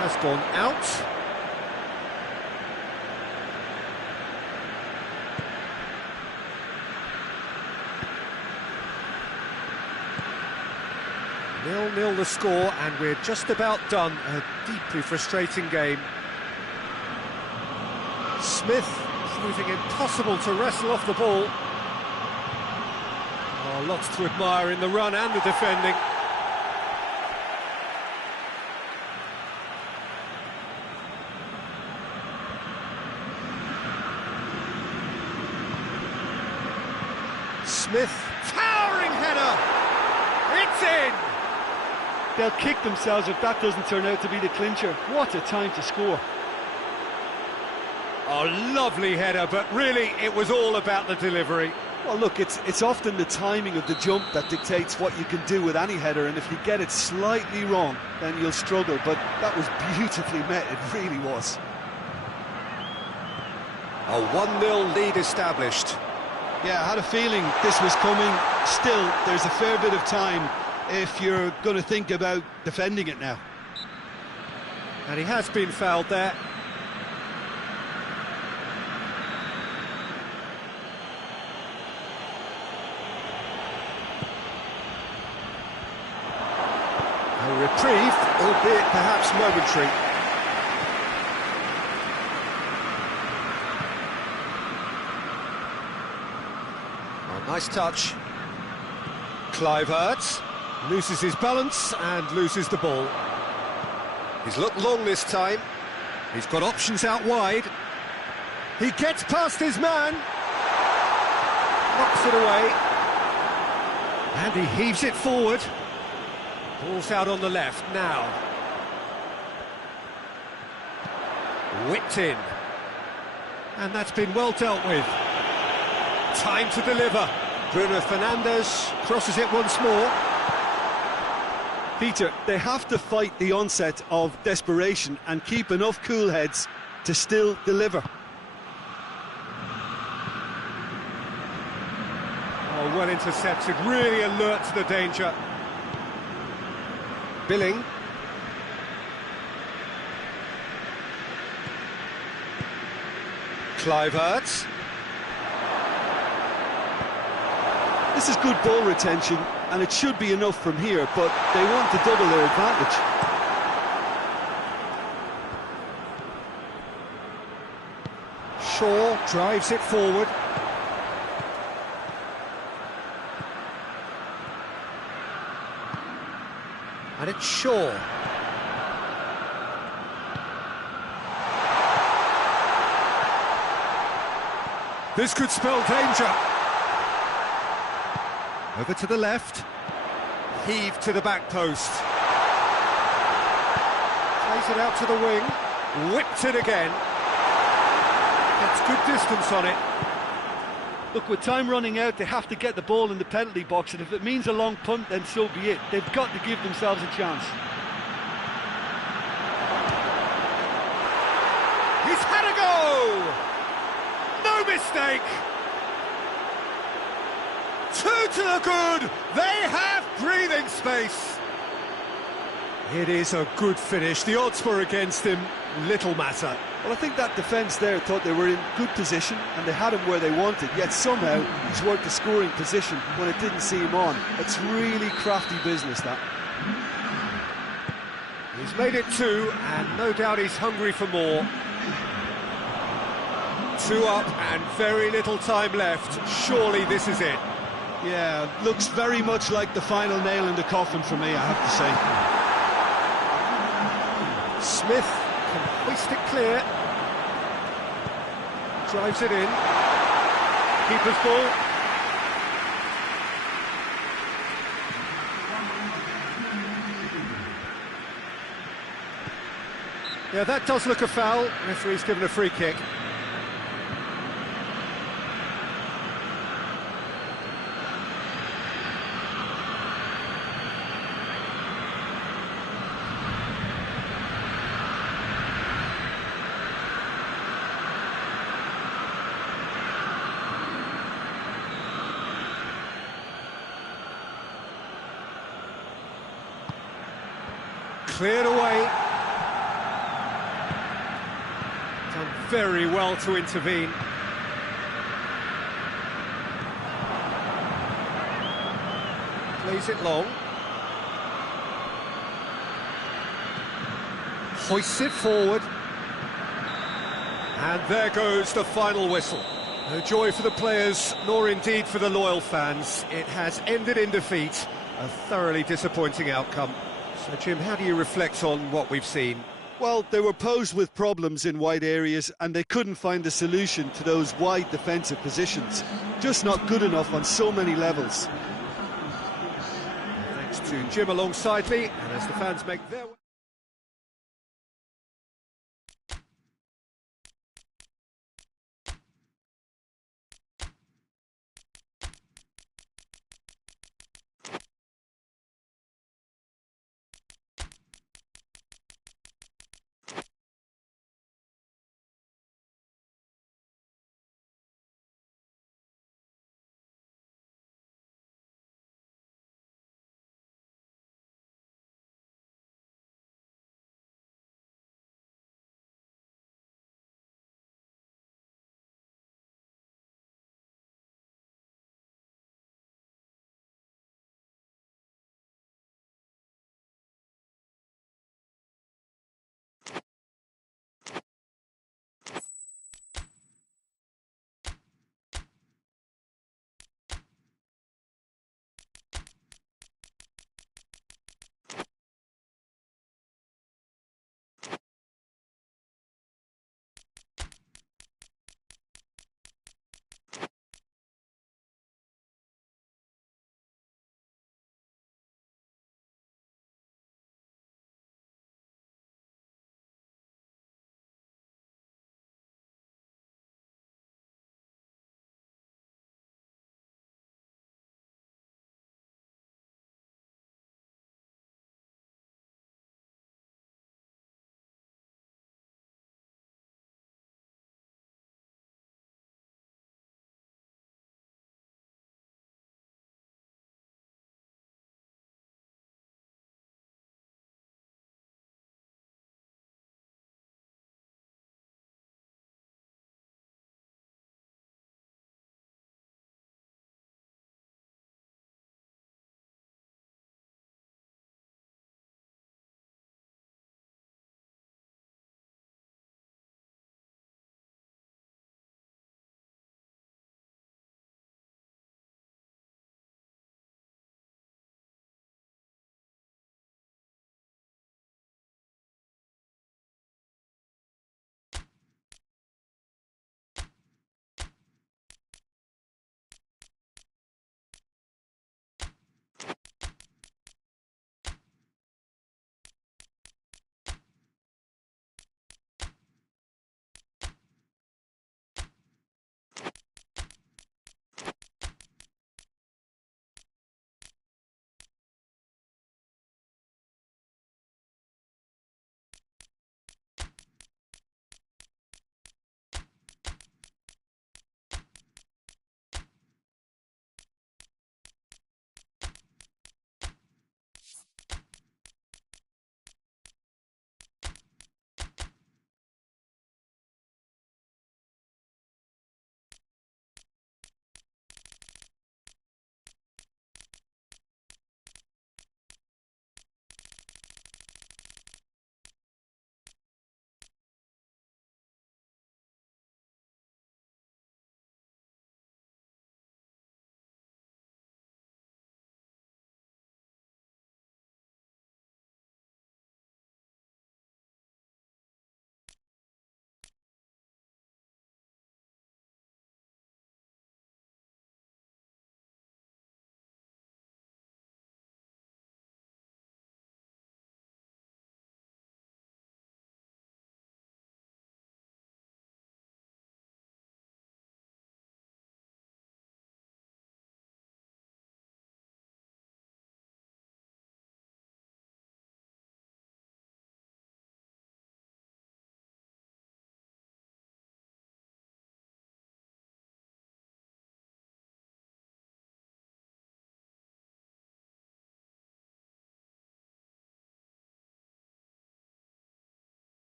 Has gone out. Nil-nil the score, and we're just about done. A deeply frustrating game. Smith proving impossible to wrestle off the ball. Oh, lots to admire in the run and the defending. Smith, towering header! It's in! They'll kick themselves if that doesn't turn out to be the clincher. What a time to score. Oh, lovely header, but really it was all about the delivery. Well, look, it's often the timing of the jump that dictates what you can do with any header, and if you get it slightly wrong, then you'll struggle, but that was beautifully met, it really was. A 1-0 lead established. Yeah, I had a feeling this was coming. Still, there's a fair bit of time if you're going to think about defending it now. And he has been fouled there. A reprieve, albeit perhaps momentary. Nice touch. Kluivert loses his balance and loses the ball. He's looked long this time. He's got options out wide. He gets past his man. Knocks it away. And he heaves it forward. Ball's out on the left now. Whipped in. And that's been well dealt with. Time to deliver. Bruno Fernandes crosses it once more. Peter, they have to fight the onset of desperation and keep enough cool heads to still deliver. Oh, well intercepted, really alert to the danger. Billing. Kluivert. This is good ball retention, and it should be enough from here, but they want to double their advantage. Shaw drives it forward. And it's Shaw. This could spell danger. Over to the left. Heave to the back post. Plays it out to the wing. Whipped it again. Gets good distance on it. Look, with time running out, they have to get the ball in the penalty box, and if it means a long punt, then so be it. They've got to give themselves a chance. He's had a go! No mistake! Two to the good! They have breathing space! It is a good finish. The odds were against him. Little matter. Well, I think that defence there thought they were in good position and they had him where they wanted, yet somehow he's worked the scoring position when it didn't see him on. It's really crafty business, that. He's made it 2, and no doubt he's hungry for more. 2 up and very little time left. Surely this is it. Yeah, looks very much like the final nail in the coffin for me, I have to say. Smith can hoist it clear. Drives it in. Keeper's ball. Yeah, that does look a foul. Referee's given a free kick. Cleared away. Done very well to intervene. Plays it long. Hoists it forward. And there goes the final whistle. No joy for the players, nor indeed for the loyal fans. It has ended in defeat. A thoroughly disappointing outcome. So, Jim, how do you reflect on what we've seen? Well, they were posed with problems in wide areas and they couldn't find a solution to those wide defensive positions. Just not good enough on so many levels. Thanks to Jim alongside me, and as the fans make their way...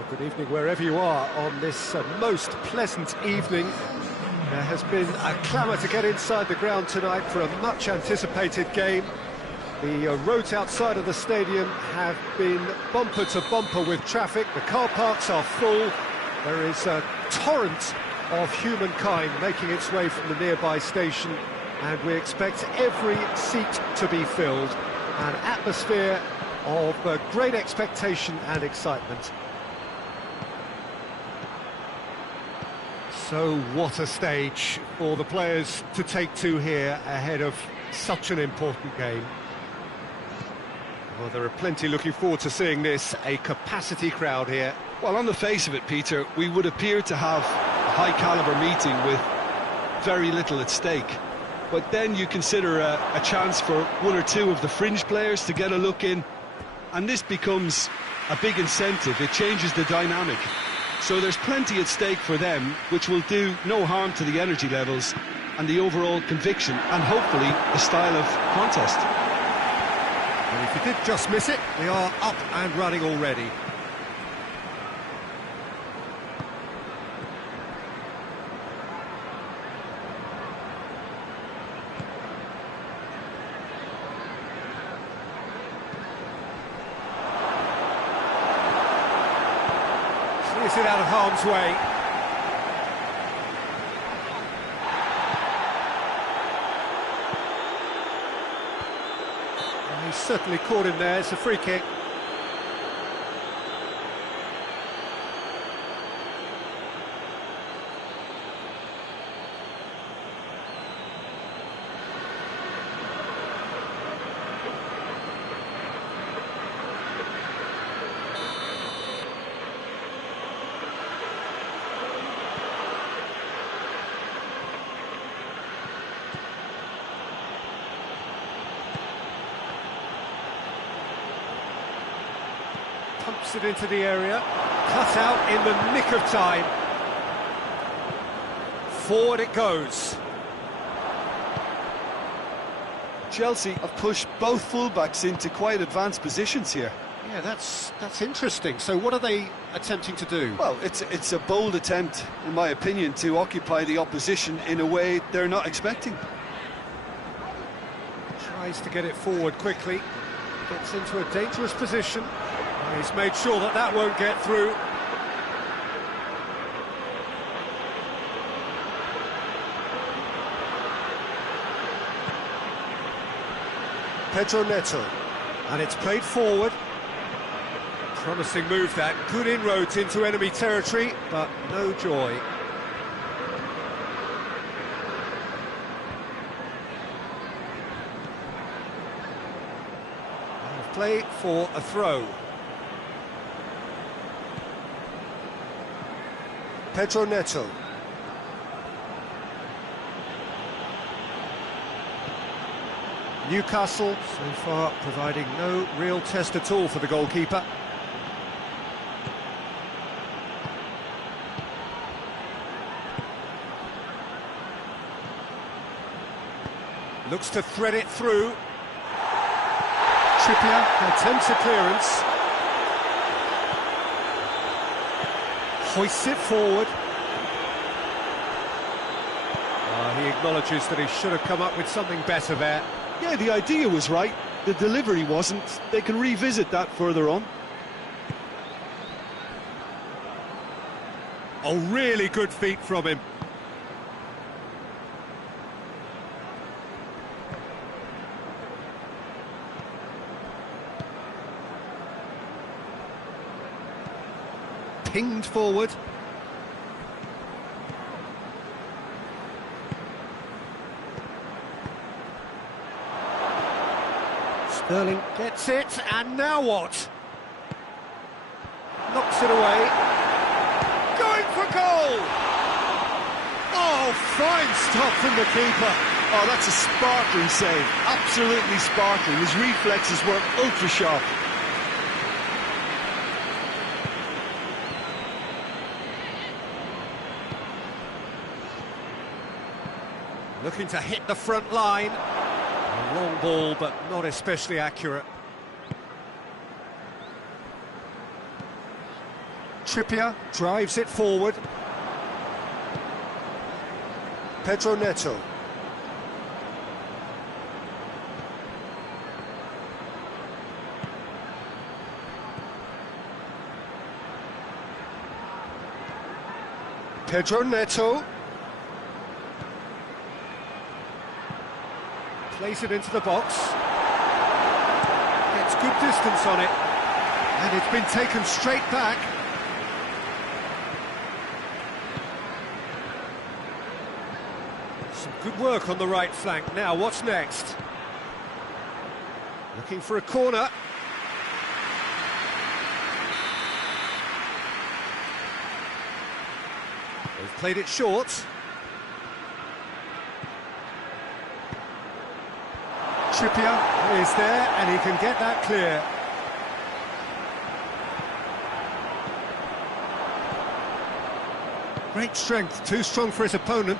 Well, good evening wherever you are on this most pleasant evening. There has been a clamour to get inside the ground tonight for a much-anticipated game. The roads outside of the stadium have been bumper to bumper with traffic. The car parks are full. There is a torrent of humankind making its way from the nearby station, and we expect every seat to be filled. An atmosphere of great expectation and excitement. So what a stage for the players to take to here ahead of such an important game. Well, there are plenty looking forward to seeing this, a capacity crowd here. Well, on the face of it, Peter, we would appear to have a high-caliber meeting with very little at stake. But then you consider a chance for one or two of the fringe players to get a look in, and this becomes a big incentive. It changes the dynamic. So there's plenty at stake for them, which will do no harm to the energy levels and the overall conviction and hopefully the style of contest. And if you did just miss it, we are up and running already. Is it out of harm's way? Well, he's certainly caught him there. It's a free kick. Pumps it into the area, cut out in the nick of time. Forward it goes. Chelsea have pushed both fullbacks into quite advanced positions here. Yeah, that's interesting. So what are they attempting to do? Well, it's a bold attempt, in my opinion, to occupy the opposition in a way they're not expecting. Tries to get it forward quickly, gets into a dangerous position. He's made sure that that won't get through. Pedro Neto, and it's played forward. Promising move that, good inroads into enemy territory, but no joy. Play for a throw. Pedro Neto. Newcastle, so far, providing no real test at all for the goalkeeper. Looks to thread it through. Trippier attempts a clearance. Hoists it forward. He acknowledges that he should have come up with something better there. Yeah, the idea was right, the delivery wasn't. They can revisit that further on. Oh, really good feet from him. Pinged forward. Sterling gets it, and now what? Knocks it away. Going for goal! Oh, fine stop from the keeper. Oh, that's a sparkling save. Absolutely sparkling. His reflexes were ultra sharp. Looking to hit the front line. A long ball, but not especially accurate. Trippier drives it forward. Pedro Neto. Pedro Neto. Plays it into the box. Gets good distance on it. And it's been taken straight back. Some good work on the right flank. Now, what's next? Looking for a corner. They've played it short. Trippier is there, and he can get that clear. Great strength, too strong for his opponent.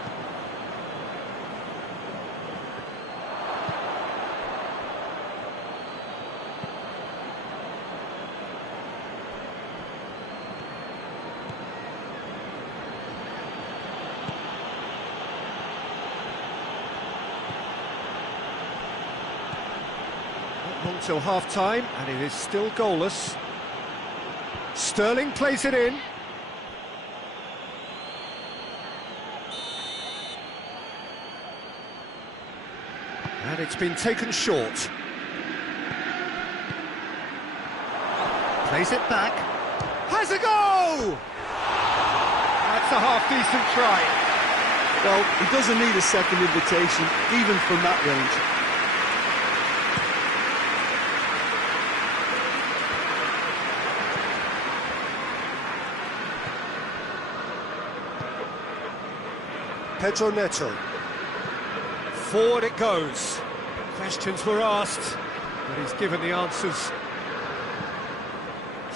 Not long till half-time, and it is still goalless. Sterling plays it in. And it's been taken short. Plays it back. Has a go! That's a half-decent try. Well, he doesn't need a second invitation, even from that range. Pedro Neto. Forward it goes. Questions were asked, but he's given the answers.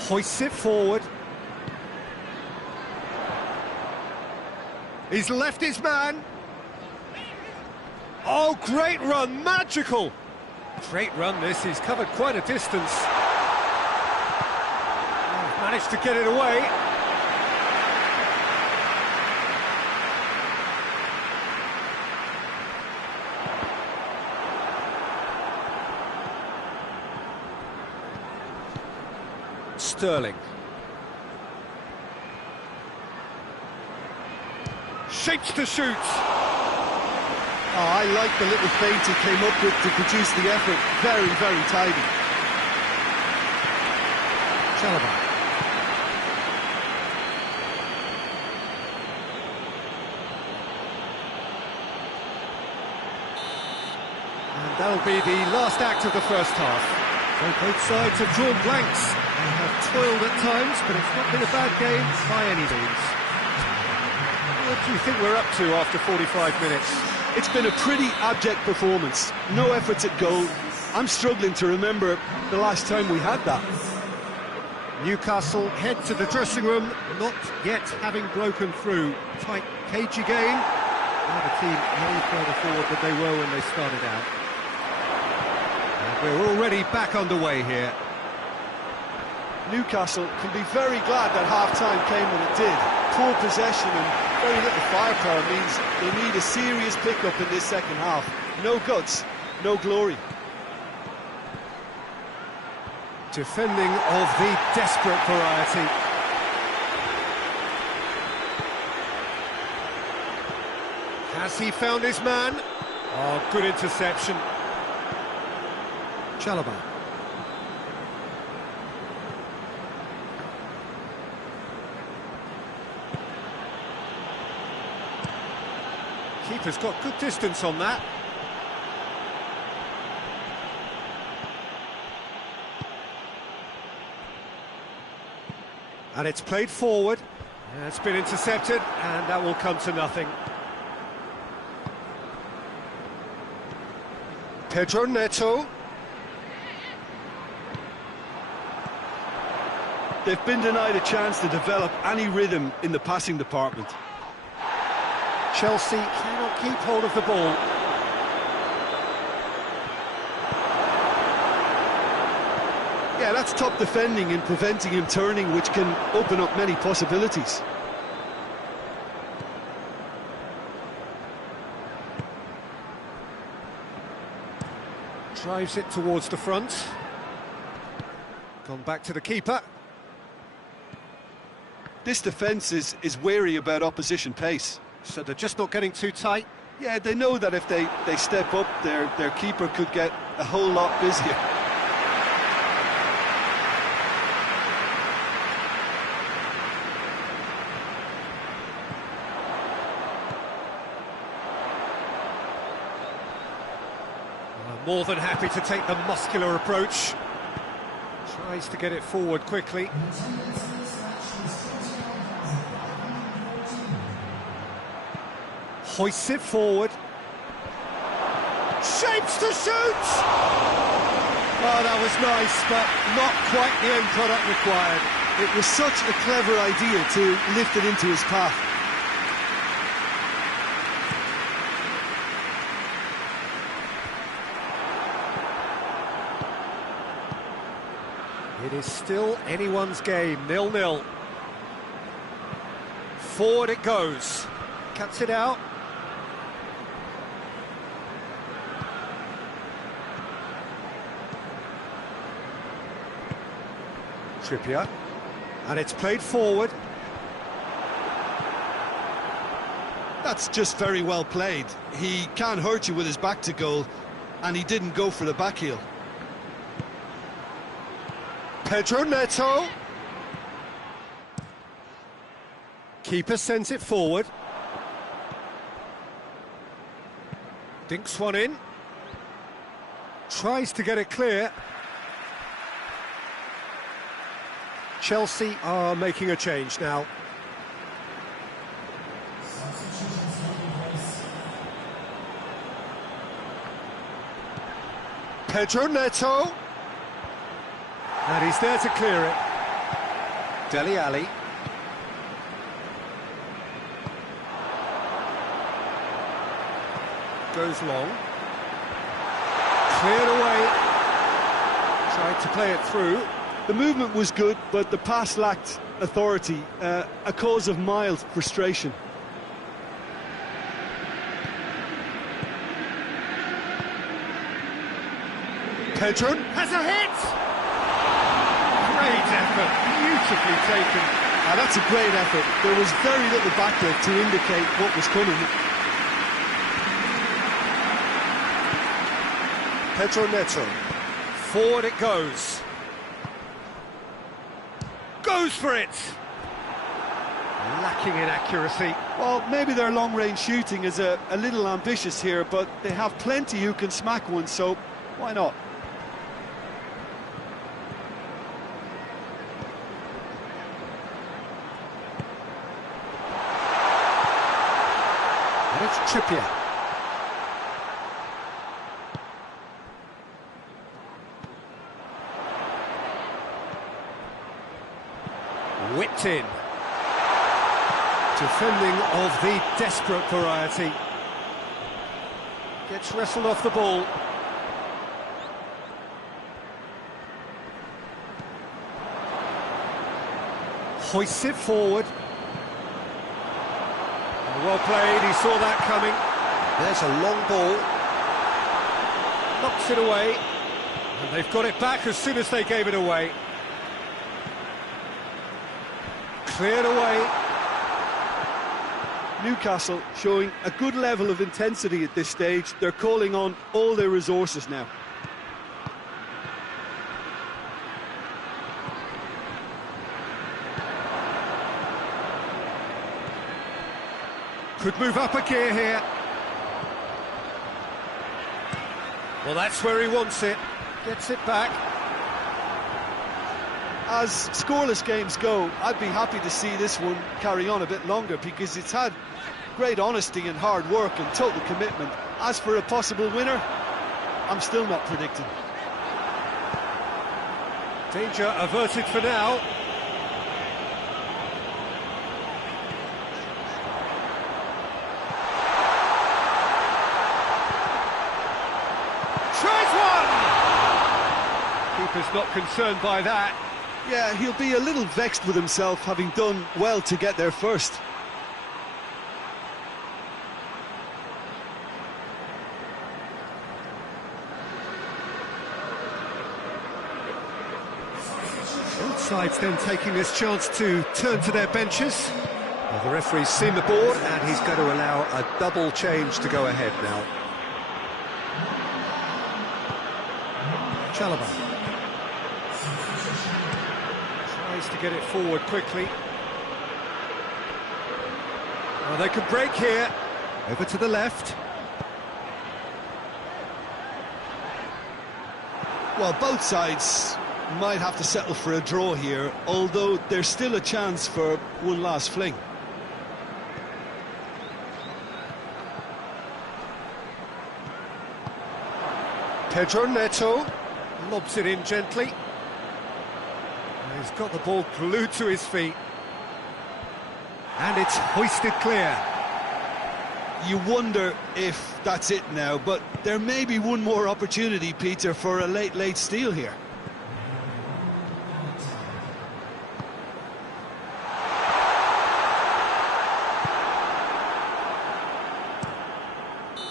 Hoists it forward. He's left his man. Oh, great run, magical. Great run this, he's covered quite a distance. Oh, managed to get it away. Sterling. Shapes to shoot. Oh, I like the little feint he came up with to produce the effort. Very, very tidy. Saba. And that'll be the last act of the first half. So both sides have drawn blanks. They have toiled at times, but it's not been a bad game by any means. What do you think we're up to after 45 minutes? It's been a pretty abject performance. No efforts at goal. I'm struggling to remember the last time we had that. Newcastle head to the dressing room, not yet having broken through. Tight cage again. Now the team any further forward than they were when they started out. And we're already back underway here. Newcastle can be very glad that half-time came when it did. Poor possession and very little firepower means they need a serious pickup in this second half. No guts, no glory. Defending of the desperate variety. Has he found his man? Oh, good interception. Saba. Keeper's got good distance on that. And it's played forward. It's been intercepted, and that will come to nothing. Pedro Neto. They've been denied a chance to develop any rhythm in the passing department. Chelsea cannot keep hold of the ball. Yeah, That's top defending and preventing him turning, which can open up many possibilities. Drives it towards the front. Gone back to the keeper. This defence is wary about opposition pace. So they're just not getting too tight. Yeah, they know that if they step up, their keeper could get a whole lot busier. More than happy to take the muscular approach. Tries to get it forward quickly. Hoists it forward. Shapes to shoot! Oh, that was nice, but not quite the end product required. It was such a clever idea to lift it into his path. It is still anyone's game, 0-0. Forward it goes. Cuts it out. Trippier. And it's played forward. That's just very well played. He can't hurt you with his back to goal, and he didn't go for the back heel. Pedro Neto. Keeper sends it forward. Dinks one in. Tries to get it clear. Chelsea are making a change now. Pedro Neto. And he's there to clear it. Dele Alli. Goes long. Cleared away. Tried to play it through. The movement was good, but the pass lacked authority, a cause of mild frustration. Pedro has a hit! Great effort, beautifully taken. That's a great effort. There was very little backlift to indicate what was coming. Pedro Neto. Forward it goes. Goes for it! Lacking in accuracy. Well, maybe their long-range shooting is a little ambitious here, but they have plenty who can smack one, so why not? And it's Trippier. Whipped in. Defending of the desperate variety. Gets wrestled off the ball. Hoists it forward. Well played, he saw that coming. There's a long ball. Knocks it away. And they've got it back as soon as they gave it away. Cleared away. Newcastle showing a good level of intensity at this stage. They're calling on all their resources now. Could move up a gear here. Well, that's where he wants it. Gets it back. As scoreless games go, I'd be happy to see this one carry on a bit longer because it's had great honesty and hard work and total commitment. As for a possible winner, I'm still not predicting. Danger averted for now. Keeper's not concerned by that. Yeah, he'll be a little vexed with himself, having done well to get there first. Both sides then taking this chance to turn to their benches. Well, the referee's seen the board and he's going to allow a double change to go ahead now. Saba tries to get it forward quickly. Well, they could break here. Over to the left. Well, both sides might have to settle for a draw here, although there's still a chance for one last fling. Pedro Neto lobs it in gently. He's got the ball glued to his feet. And it's hoisted clear. You wonder if that's it now, but there may be one more opportunity, Peter, for a late steal here.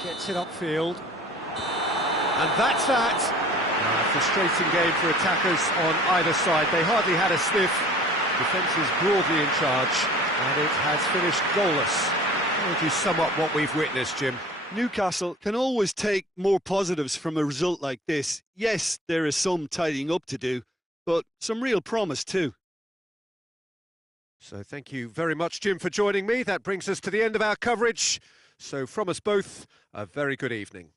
Gets it upfield. And that's that. Frustrating game for attackers on either side. They hardly had a sniff. Defence is broadly in charge, and it has finished goalless. How would you sum up what we've witnessed, Jim? Newcastle can always take more positives from a result like this. Yes, there is some tidying up to do, but some real promise too. So thank you very much, Jim, for joining me. That brings us to the end of our coverage. So from us both, a very good evening.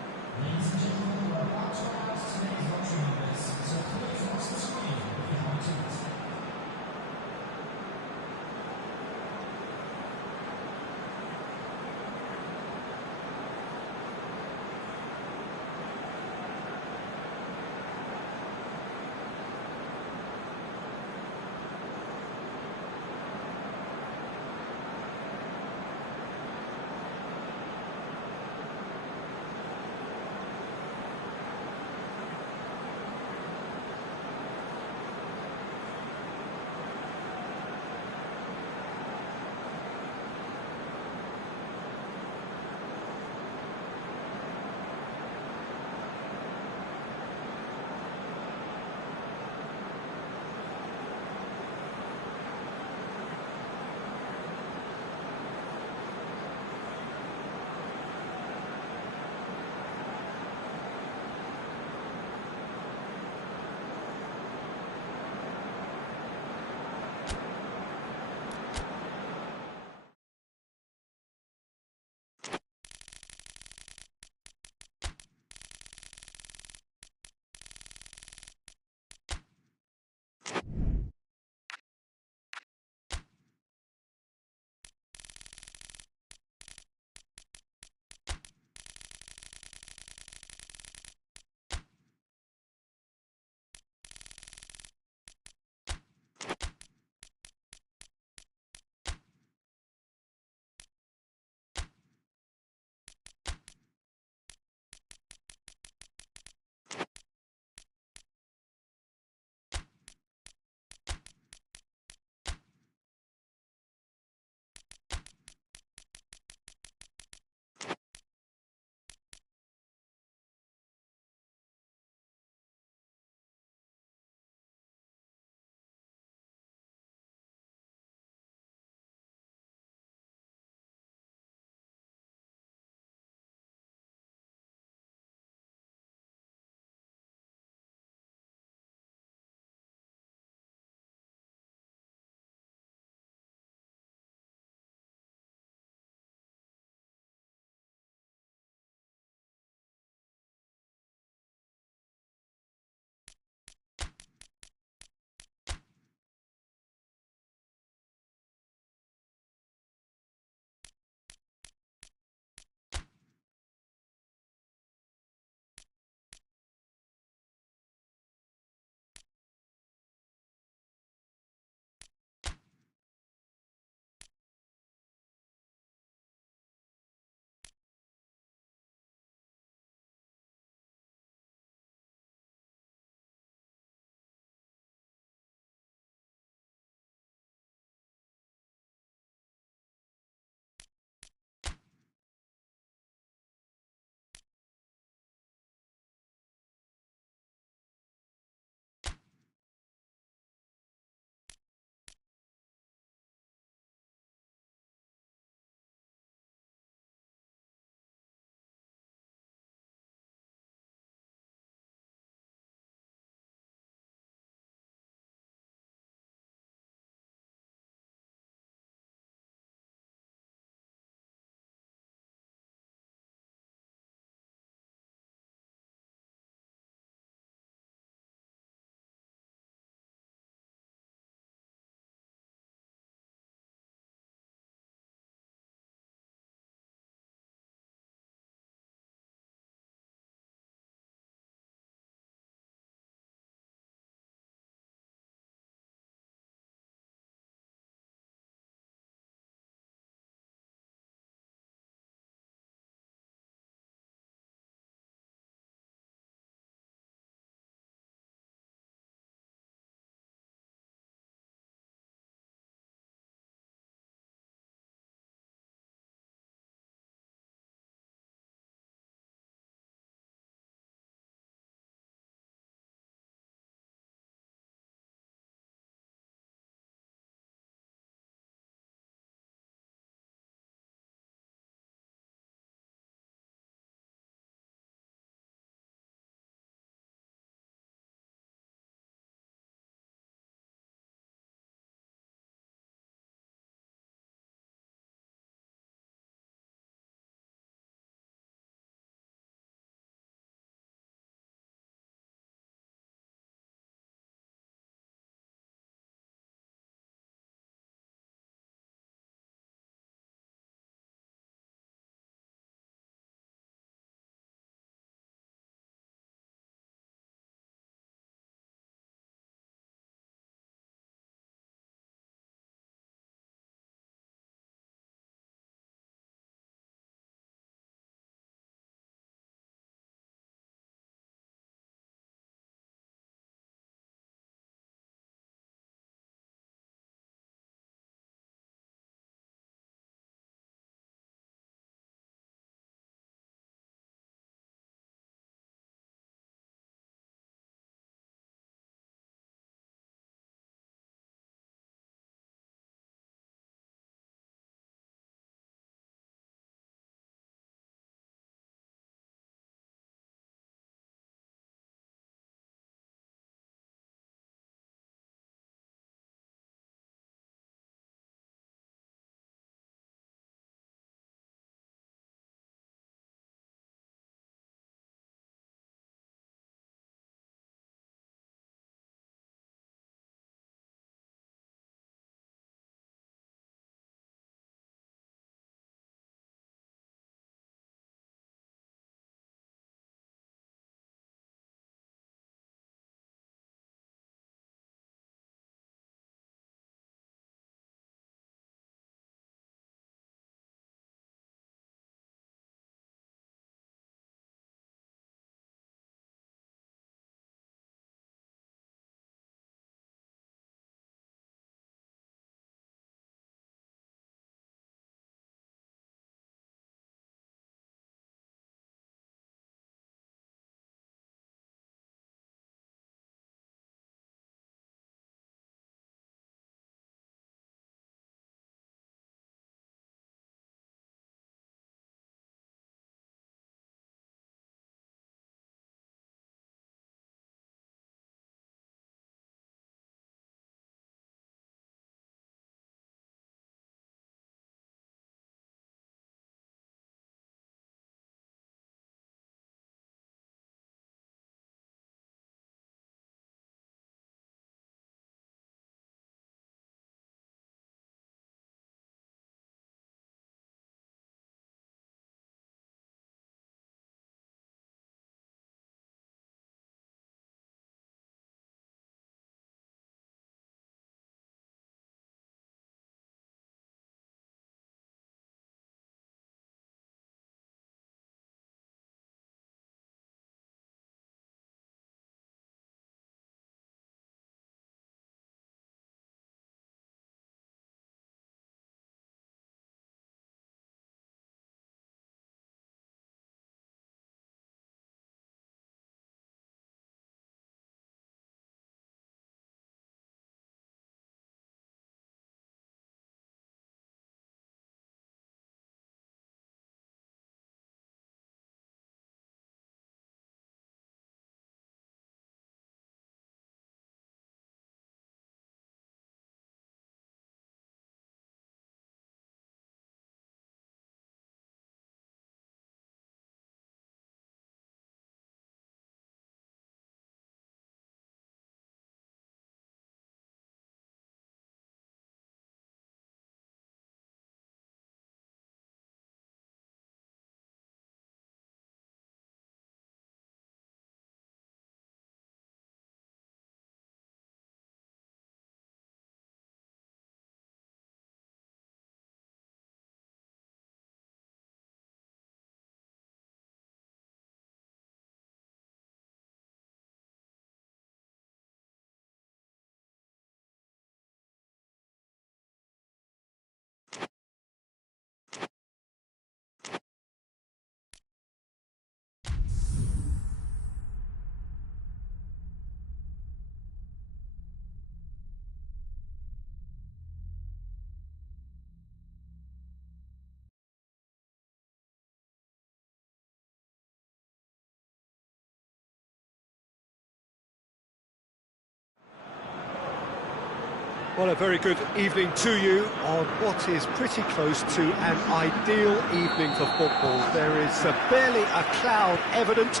Well, a very good evening to you on what is pretty close to an ideal evening for football. There is barely a cloud evident.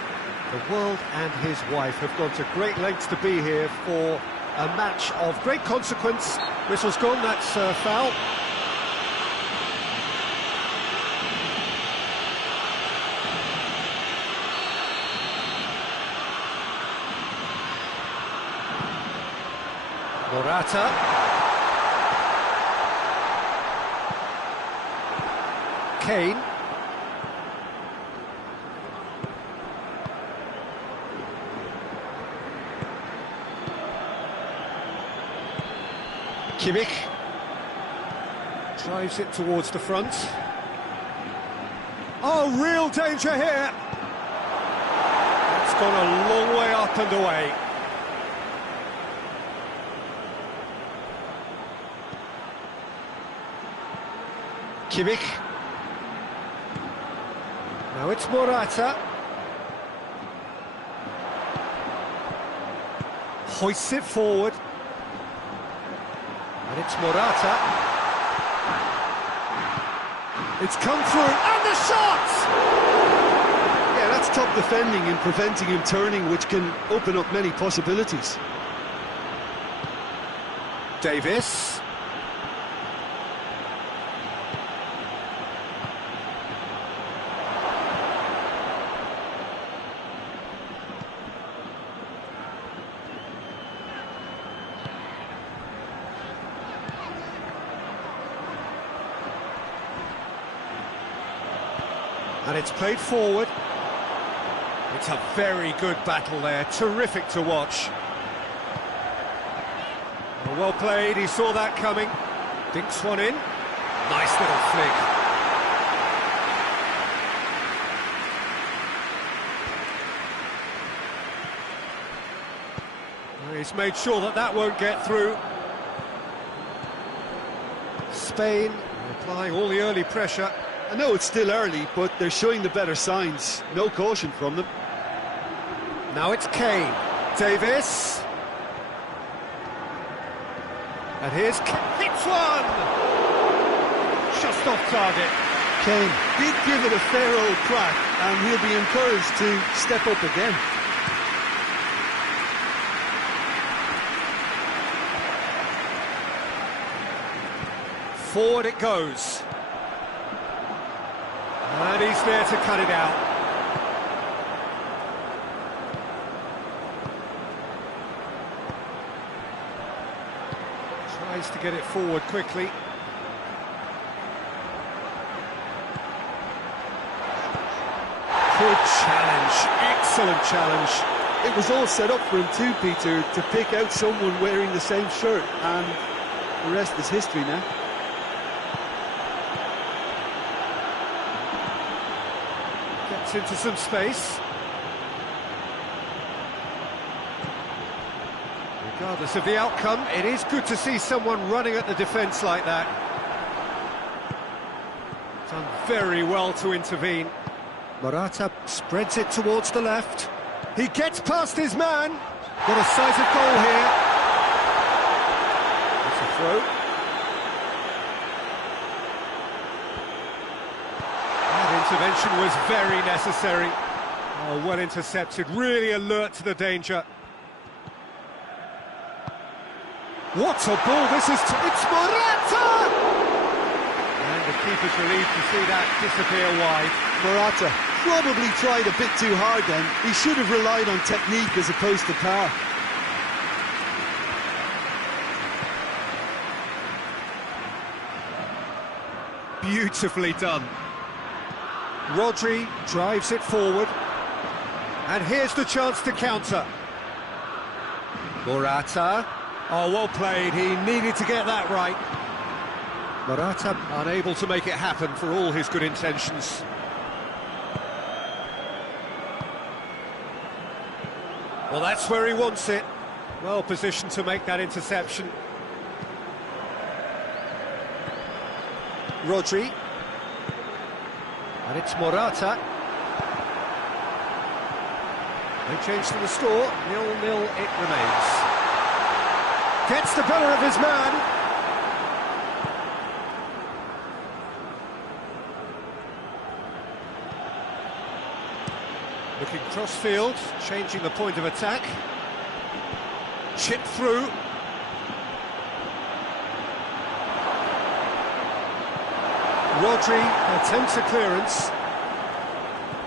The world and his wife have gone to great lengths to be here for a match of great consequence. Whistle's gone, that's foul. Morata. Kane. Kimmich drives it towards the front. Oh, real danger here. It's gone a long way up and away. Kimmich. Now it's Morata. Hoists it forward. And it's Morata. It's come through, and the shot! Yeah, that's top defending and preventing him turning, which can open up many possibilities. Davis. And it's played forward. It's a very good battle there, terrific to watch. Well played, he saw that coming. Dinks one in. Nice little flick. He's made sure that that won't get through. Spain applying all the early pressure. I know it's still early, but they're showing the better signs. No caution from them. Now it's Kane. Davis. And here's hits one! Just off target. Kane did give it a fair old crack, and he'll be encouraged to step up again. Forward it goes. And he's there to cut it out. Tries to get it forward quickly. Good challenge, excellent challenge. It was all set up for him too, Peter, to pick out someone wearing the same shirt, and the rest is history now. Gets into some space. Regardless of the outcome, it is good to see someone running at the defence like that. Done very well to intervene. Morata spreads it towards the left. He gets past his man. Got a sight of goal here. It's a throw. That intervention was very necessary. Oh, well intercepted, really alert to the danger. What a ball this is! It's Morata! And the keeper's relieved to see that disappear wide. Morata probably tried a bit too hard then. He should have relied on technique as opposed to power. Beautifully done. Rodri drives it forward. And here's the chance to counter. Morata. Oh, well played. He needed to get that right. Morata unable to make it happen for all his good intentions. Well, that's where he wants it. Well positioned to make that interception. Rodri. And it's Morata. They change to the score. 0-0 it remains. Gets the better of his man. Looking cross-field, changing the point of attack. Chip through. Rodri attempts a clearance.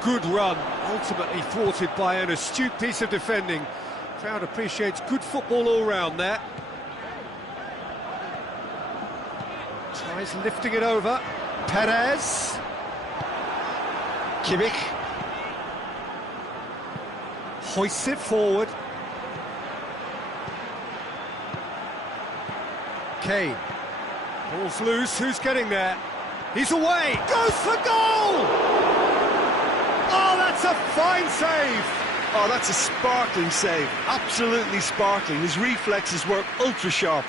Good run, ultimately thwarted by an astute piece of defending. Crowd appreciates good football all round there. Tries lifting it over. Perez. Kimmich. Hoists it forward. Kane. Ball's loose, who's getting there? He's away! Goes for goal! Oh, that's a fine save! Oh, that's a sparkling save. Absolutely sparkling. His reflexes were ultra-sharp.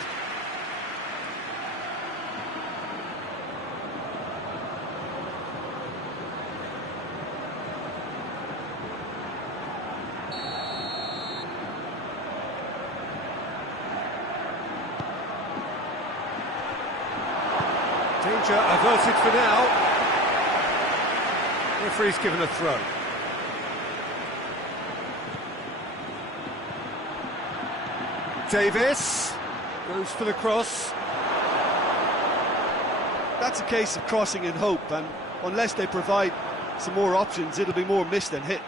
Danger averted for now. Referee's given a throw. Davis goes for the cross. That's a case of crossing in hope, and unless they provide some more options, it'll be more miss than hit.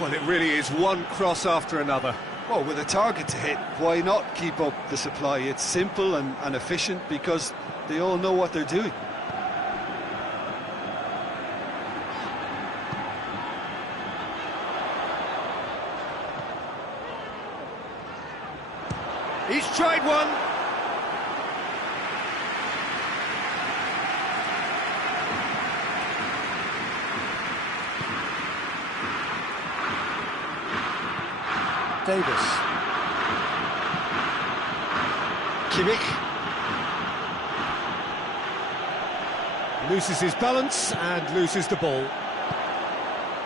Well, it really is one cross after another. Well, with a target to hit, why not keep up the supply? It's simple and efficient because they all know what they're doing. He's tried one. Davis. Kimmich. Loses his balance and loses the ball.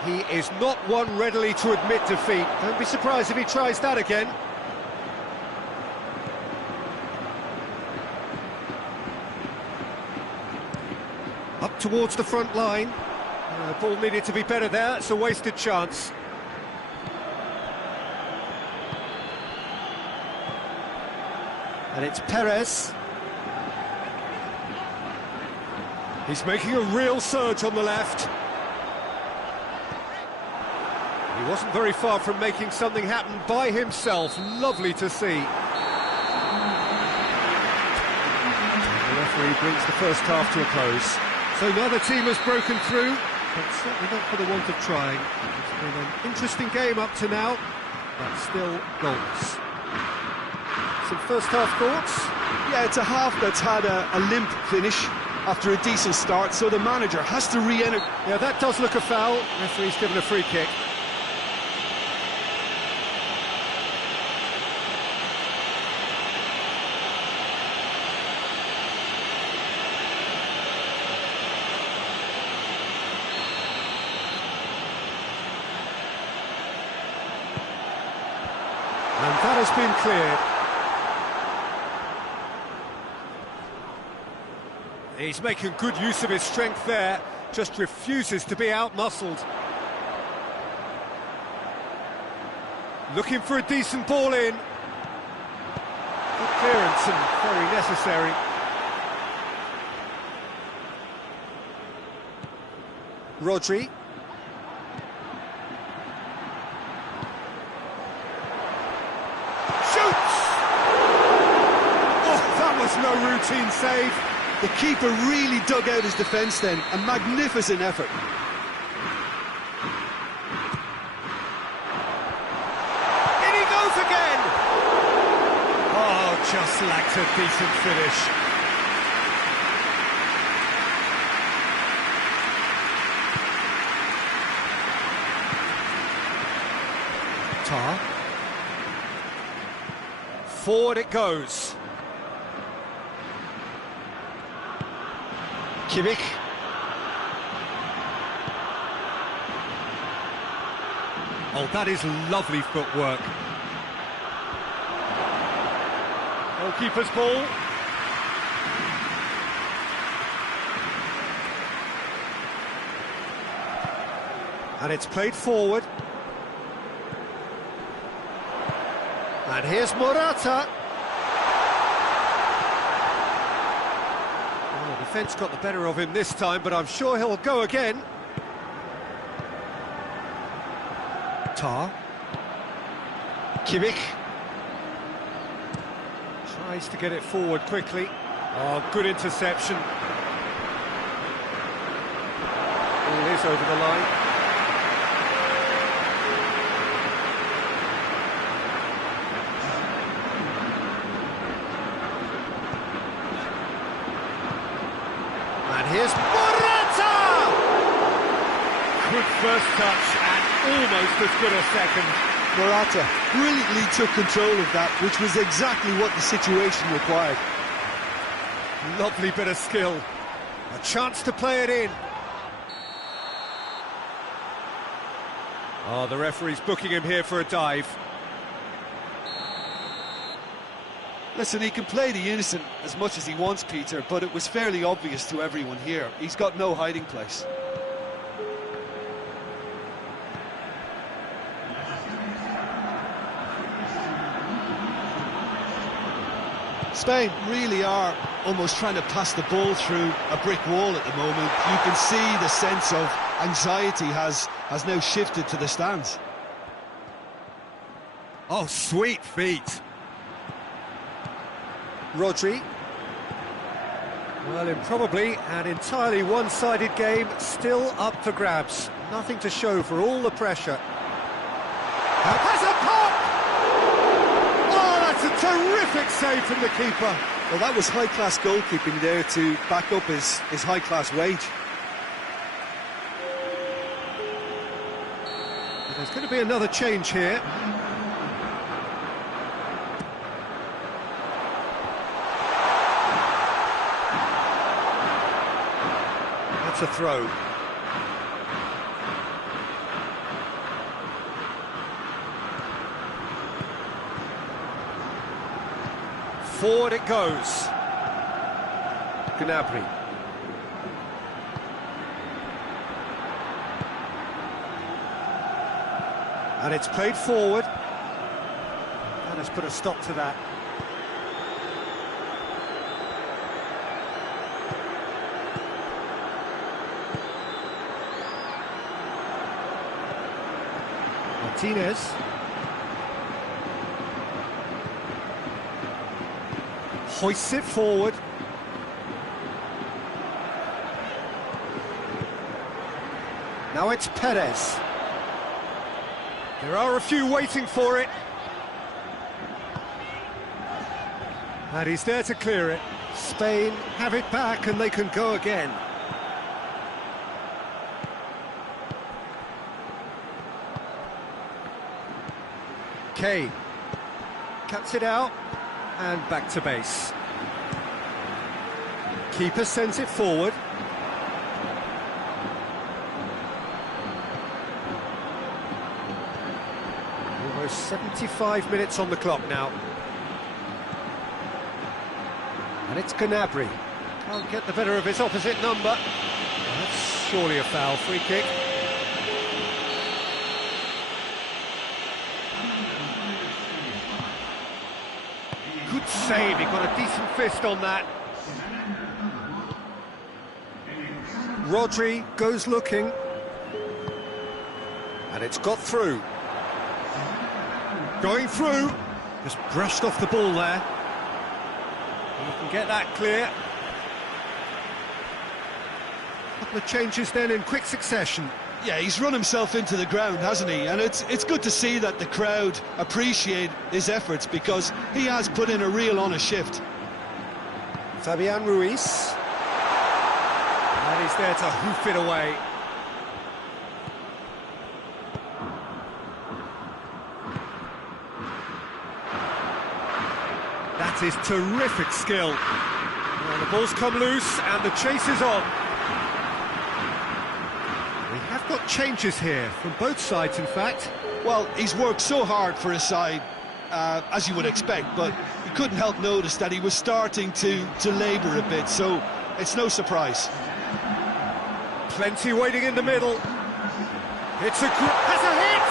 He is not one readily to admit defeat. Don't be surprised if he tries that again. Up towards the front line. Ball needed to be better there. It's a wasted chance. And it's Perez. He's making a real surge on the left. He wasn't very far from making something happen by himself. Lovely to see. The referee brings the first half to a close. So neither team has broken through, but certainly not for the want of trying. It's been an interesting game up to now, but still goals. Some first half thoughts? Yeah, it's a half that's had a limp finish after a decent start, so the manager has to re-enter. Yeah, that does look a foul. Referee's given a free kick. And that has been cleared. He's making good use of his strength there, just refuses to be out-muscled. Looking for a decent ball in. Good clearance and very necessary. Rodri. Shoots! Oh, that was no routine save. The keeper really dug out his defence then, a magnificent effort. In he goes again! Oh, just lacked a decent finish. Tar. Forward it goes. Kimmich. Oh, that is lovely footwork. Goalkeeper's ball. And it's played forward. And here's Morata. Well, the defence got the better of him this time, but I'm sure he'll go again. Tar. Kimmich. Tries to get it forward quickly. Oh, good interception. Ball is over the line. And here's Morata! Good first touch and almost as good a second. Morata brilliantly took control of that, which was exactly what the situation required. Lovely bit of skill. A chance to play it in. Oh, the referee's booking him here for a dive. Listen, he can play the innocent as much as he wants, Peter, but it was fairly obvious to everyone here. He's got no hiding place. Spain really are almost trying to pass the ball through a brick wall at the moment. You can see the sense of anxiety has now shifted to the stands. Oh, sweet feet. Rodri. Well, improbably an entirely one-sided game, still up for grabs. Nothing to show for all the pressure. Has a pop! Oh, that's a terrific save from the keeper. Well, that was high-class goalkeeping there to back up his high-class wage. There's going to be another change here. That's a throw. Forward it goes. Gnabry. And it's played forward. That has put a stop to that. Martinez. Hoists it forward. Now it's Perez. There are a few waiting for it. And he's there to clear it. Spain have it back and they can go again. Kane cuts it out and back to base. Keeper sends it forward. Almost 75 minutes on the clock now. And it's Gnabry. Can't get the better of his opposite number. That's surely a foul. Free kick. Good save, he got a decent fist on that. Rodri goes looking. And it's got through. Going through. Just brushed off the ball there. You can get that clear. A couple of changes then in quick succession. Yeah, he's run himself into the ground, hasn't he? And it's good to see that the crowd appreciate his efforts because he has put in a real honest shift. Fabian Ruiz. And he's there to hoof it away. That is terrific skill. Well, the ball's come loose and the chase is on. We have got changes here from both sides, in fact. Well, he's worked so hard for his side as you would expect, but you couldn't help notice that he was starting to labour a bit, so it's no surprise. Plenty waiting in the middle. It's has a hit!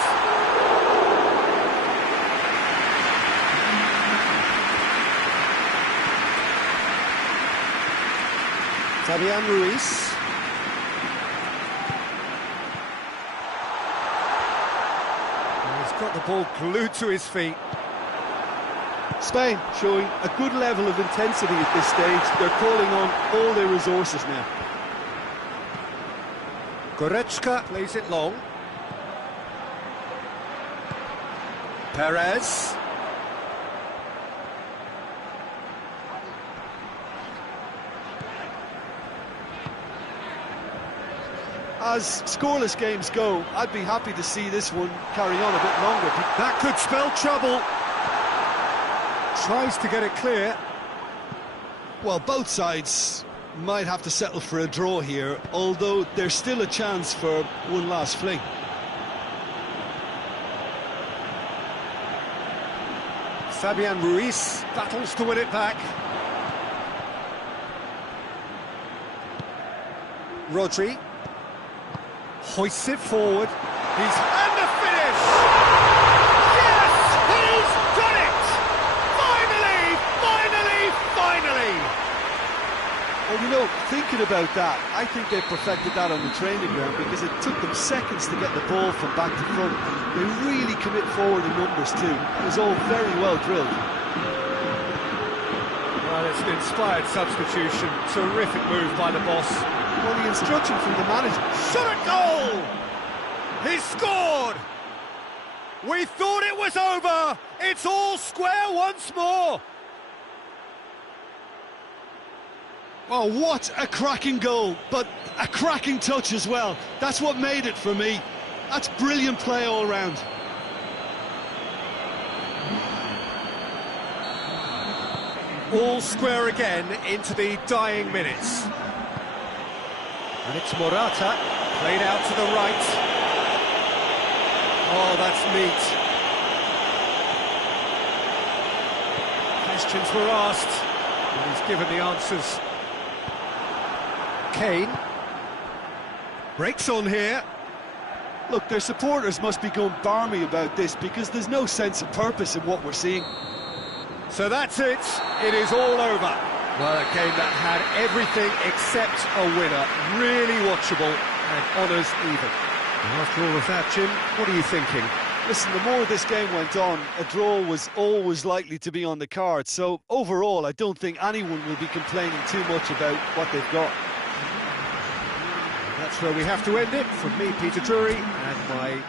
Fabian Ruiz. He's got the ball glued to his feet. Spain showing a good level of intensity at this stage. They're calling on all their resources now. Goretzka plays it long. Perez. As scoreless games go, I'd be happy to see this one carry on a bit longer. That could spell trouble. Tries to get it clear. Well, both sides might have to settle for a draw here, although there's still a chance for one last fling. Fabian Ruiz battles to win it back. Rodri hoists it forward. And the finish! Yes! He's done it! Finally! Finally! Finally! Well, you know, thinking about that, I think they perfected that on the training ground because it took them seconds to get the ball from back to front. They really commit forward in numbers too. It was all very well drilled. Well, it's an inspired substitution. Terrific move by the boss. Well, the instruction from the manager. Shot a goal! He scored! We thought it was over! It's all square once more! Oh, what a cracking goal, but a cracking touch as well. That's what made it for me. That's brilliant play all round. All square again into the dying minutes. And it's Morata, played out to the right. Oh, that's neat. Questions were asked, and he's given the answers. Kane breaks on here. Look, their supporters must be going barmy about this because there's no sense of purpose in what we're seeing. So that's it. It is all over. Well, a game that had everything except a winner. Really watchable and honours even. And after all of that, Jim, what are you thinking? Listen, the more this game went on, a draw was always likely to be on the card. So overall, I don't think anyone will be complaining too much about what they've got. That's where we have to end it. From me, Peter Drury, and my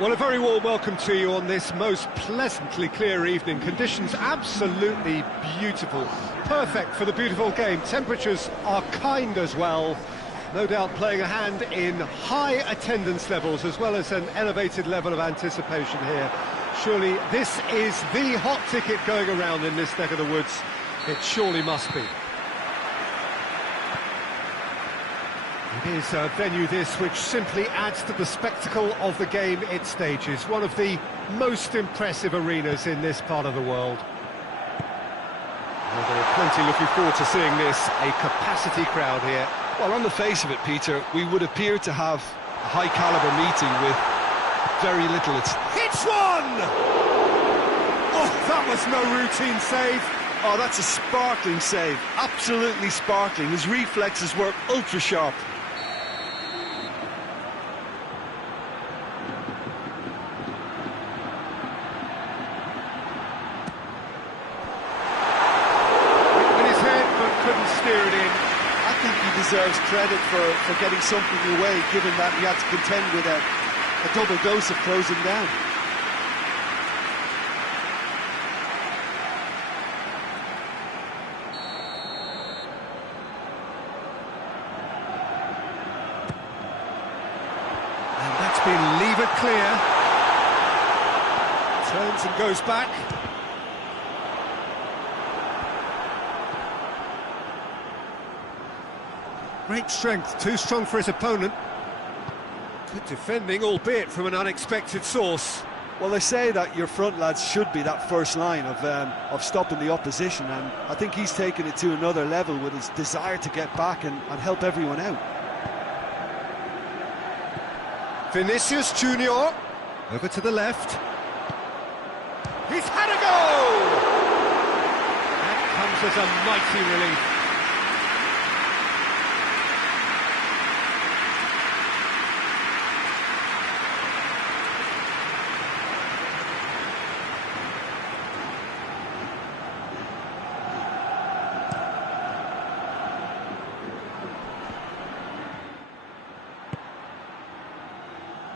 Well, a very warm welcome to you on this most pleasantly clear evening. Conditions absolutely beautiful. Perfect for the beautiful game. Temperatures are kind as well. No doubt playing a hand in high attendance levels as well as an elevated level of anticipation here. Surely this is the hot ticket going around in this neck of the woods. It surely must be. It is a venue this which simply adds to the spectacle of the game it stages. One of the most impressive arenas in this part of the world. Well, there are plenty looking forward to seeing this, a capacity crowd here. Well, on the face of it, Peter, we would appear to have a high-caliber meeting with very little. Hits one! Oh, that was no routine save. Oh, that's a sparkling save. Absolutely sparkling. His reflexes were ultra-sharp. Deserves credit for getting something away, given that he had to contend with a double dose of closing down. And that's been levered clear. Turns and goes back. Great strength, too strong for his opponent. Good defending, albeit from an unexpected source. Well, they say that your front lads should be that first line of stopping the opposition, and I think he's taken it to another level with his desire to get back and help everyone out. Vinicius Junior, over to the left. He's had a goal! That comes as a mighty relief.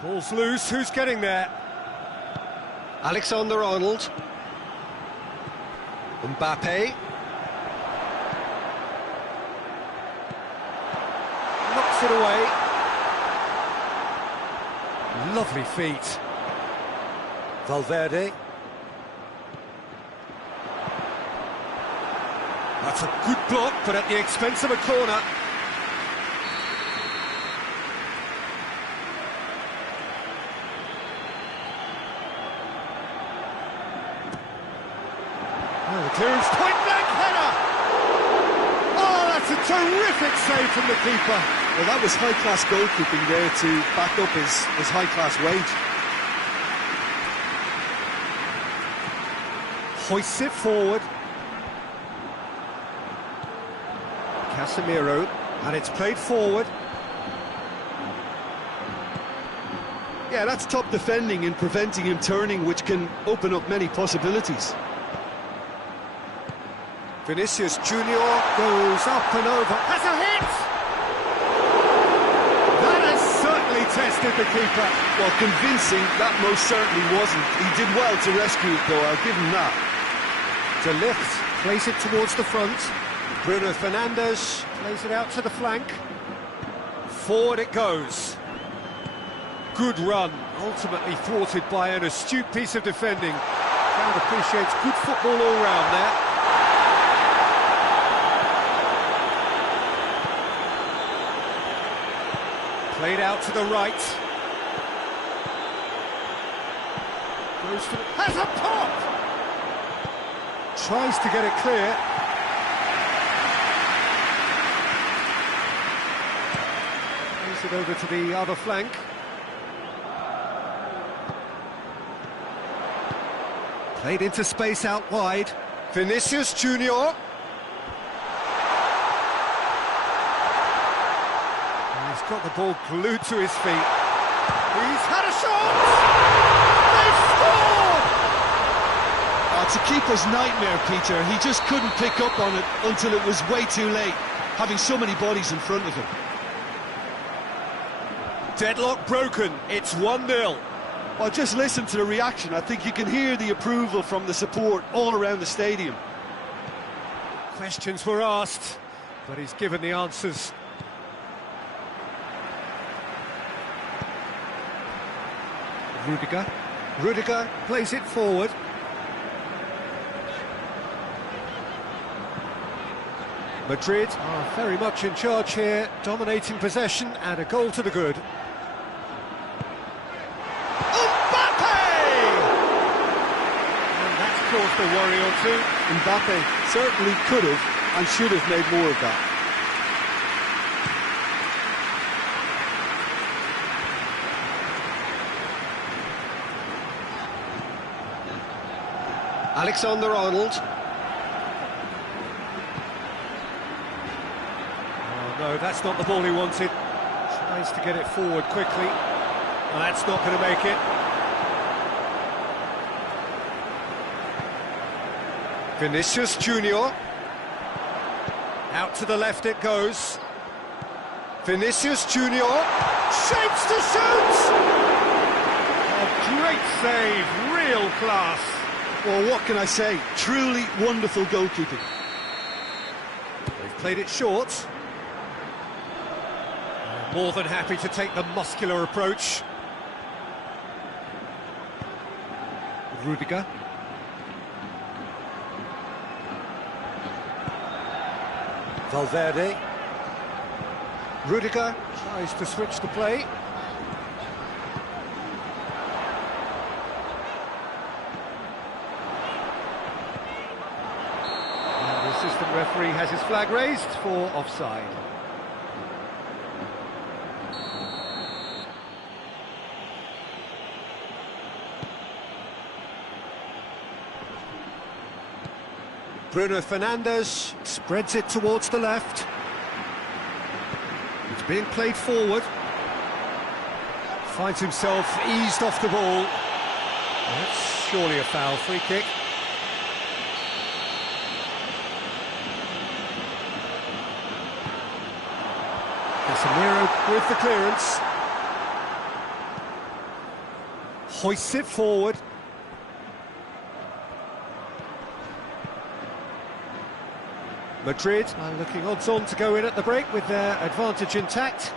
Ball's loose, who's getting there? Alexander-Arnold. Mbappe. Knocks it away. Lovely feet. Valverde. That's a good block, but at the expense of a corner. Oh, the clearance, point-blank header! Oh, that's a terrific save from the keeper. Well, that was high-class goalkeeping there to back up his high-class wage. Hoists it forward. Casemiro, and it's played forward. Yeah, that's top defending and preventing him turning, which can open up many possibilities. Vinicius Junior goes up and over. Has a hit! That has certainly tested the keeper. Well, convincing, that most certainly wasn't. He did well to rescue it, though, I'll give him that. De Ligt plays it towards the front. Bruno Fernandes plays it out to the flank. Forward it goes. Good run, ultimately thwarted by an astute piece of defending. Crowd appreciates good football all round there. Played out to the right. Goes to the... Has a pop! Tries to get it clear. Plays it over to the other flank. Played into space out wide. Vinicius Junior. He's got the ball glued to his feet. He's had a shot! They've scored! Oh, it's a keeper's nightmare, Peter. He just couldn't pick up on it until it was way too late, having so many bodies in front of him. Deadlock broken. It's 1-0. Well, just listen to the reaction. I think you can hear the approval from the support all around the stadium. Questions were asked, but he's given the answers. Rudiger plays it forward. Madrid are very much in charge here, dominating possession and a goal to the good. Caused a worry or two. Mbappe certainly could have and should have made more of that. Alexander-Arnold. Oh no, that's not the ball he wanted. Tries to get it forward quickly. Well, that's not going to make it. Vinicius Junior. Out to the left it goes. Vinicius Junior shapes to shoot! A great save, real class. Well, what can I say? Truly wonderful goalkeeping. They've played it short. More than happy to take the muscular approach. Rudiger. Valverde. Rudiger tries to switch the play. And the assistant referee has his flag raised for offside. Bruno Fernandes spreads it towards the left. It's being played forward. Finds himself eased off the ball. That's surely a foul, free kick. Casemiro with the clearance. Hoists it forward. Madrid are looking odds on to go in at the break with their advantage intact.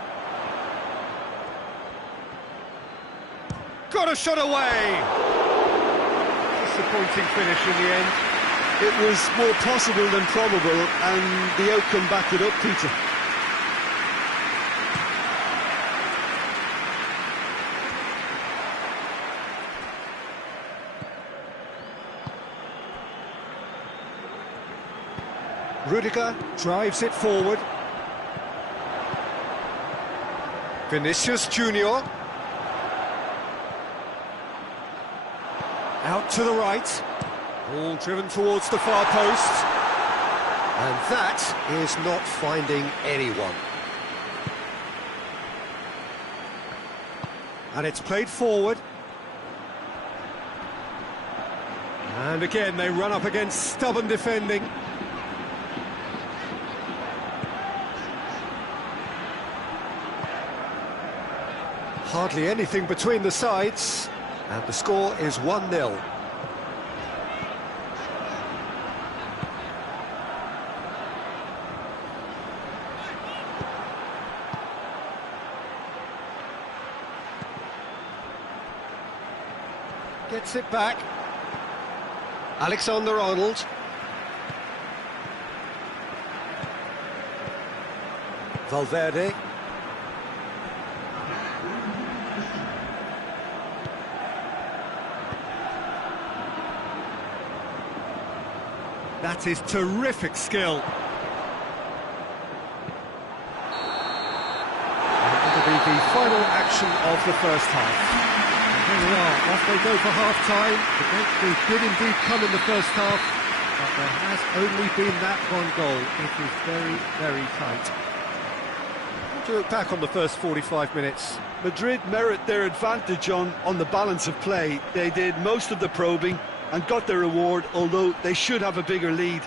Got a shot away! Disappointing finish in the end. It was more possible than probable, and the outcome backed it up, Peter. Rudiger drives it forward. Vinicius Junior. Out to the right. Ball driven towards the far post. And that is not finding anyone. And it's played forward. And again they run up against stubborn defending. Hardly anything between the sides, and the score is 1-0. Gets it back. Alexander-Arnold. Valverde. That is terrific skill. And it'll be the final action of the first half. And here we are, off they go for half-time. The breakthrough did indeed come in the first half, but there has only been that one goal. It is very, very tight. How do you look back on the first 45 minutes? Madrid merit their advantage on the balance of play. They did most of the probing and got their reward, although they should have a bigger lead.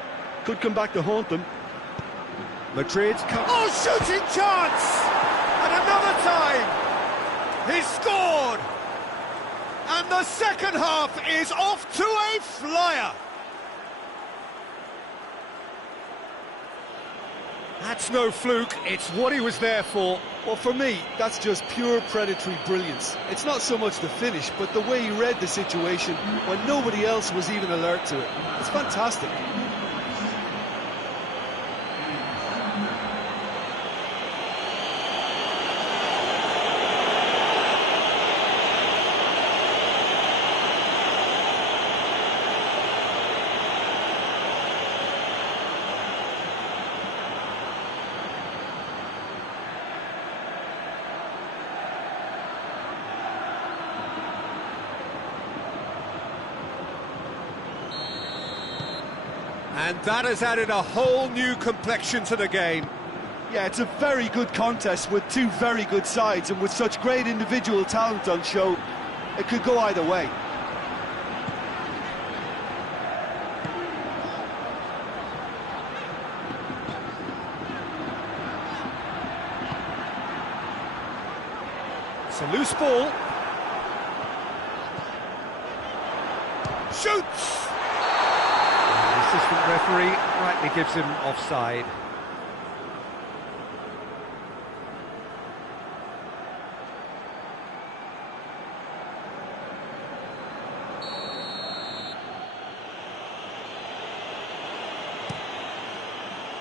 Could come back to haunt them. Madrid come... Oh, shooting chance! And another time! He's scored! And the second half is off to a flyer. That's no fluke, it's what he was there for. Well, for me, that's just pure predatory brilliance. It's not so much the finish, but the way he read the situation when nobody else was even alert to it. It's fantastic. And that has added a whole new complexion to the game. Yeah, it's a very good contest with two very good sides, and with such great individual talent on show, it could go either way. It's a loose ball. Shoots! The assistant referee rightly gives him offside.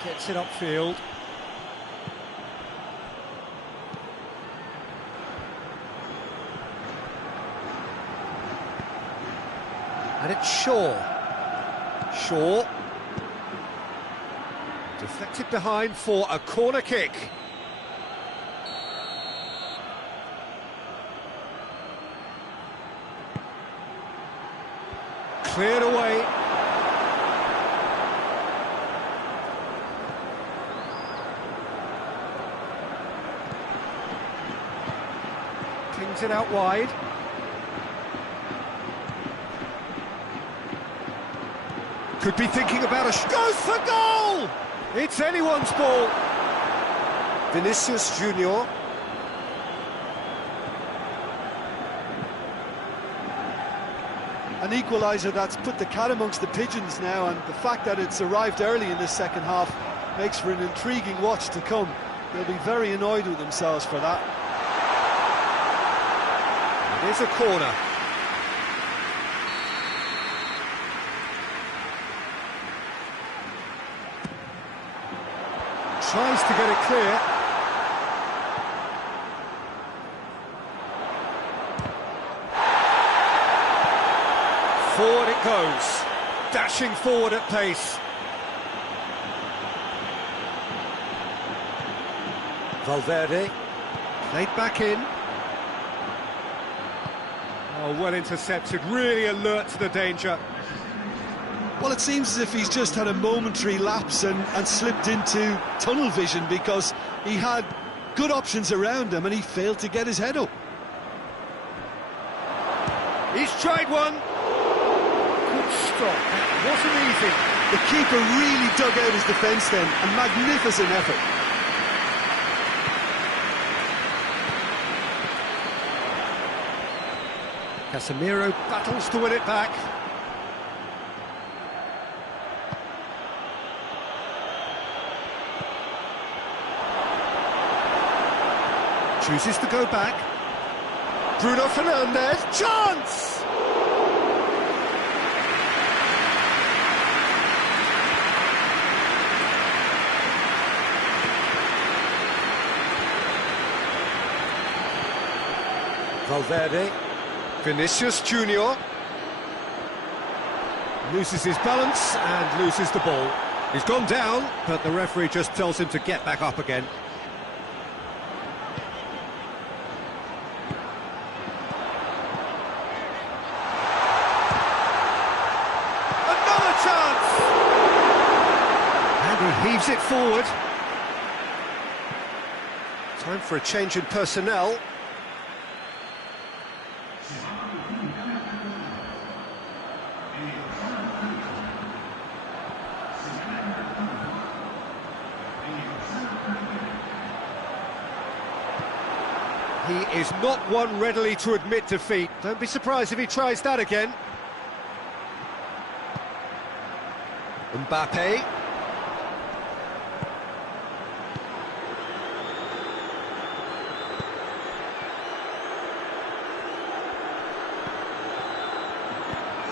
Gets it upfield. And it's Shaw. Shaw. Deflected behind for a corner kick. Cleared away. Pings it out wide. Could be thinking about goes for goal! It's anyone's ball. Vinicius Junior. An equaliser that's put the cat amongst the pigeons now, and the fact that it's arrived early in this second half makes for an intriguing watch to come. They'll be very annoyed with themselves for that. It is a corner. Tries to get it clear. Forward it goes. Dashing forward at pace. Valverde. Played back in. Oh, well intercepted. Really alert to the danger. Well, it seems as if he's just had a momentary lapse and slipped into tunnel vision, because he had good options around him and he failed to get his head up. He's tried one. Good stop. That wasn't easy. The keeper really dug out his defence then. A magnificent effort. Casemiro battles to win it back. Chooses to go back. Bruno Fernandes, chance! Valverde. Vinicius Junior. Loses his balance and loses the ball. He's gone down, but the referee just tells him to get back up again. He heaves it forward. Time for a change in personnel. He is not one readily to admit defeat. Don't be surprised if he tries that again. Mbappe.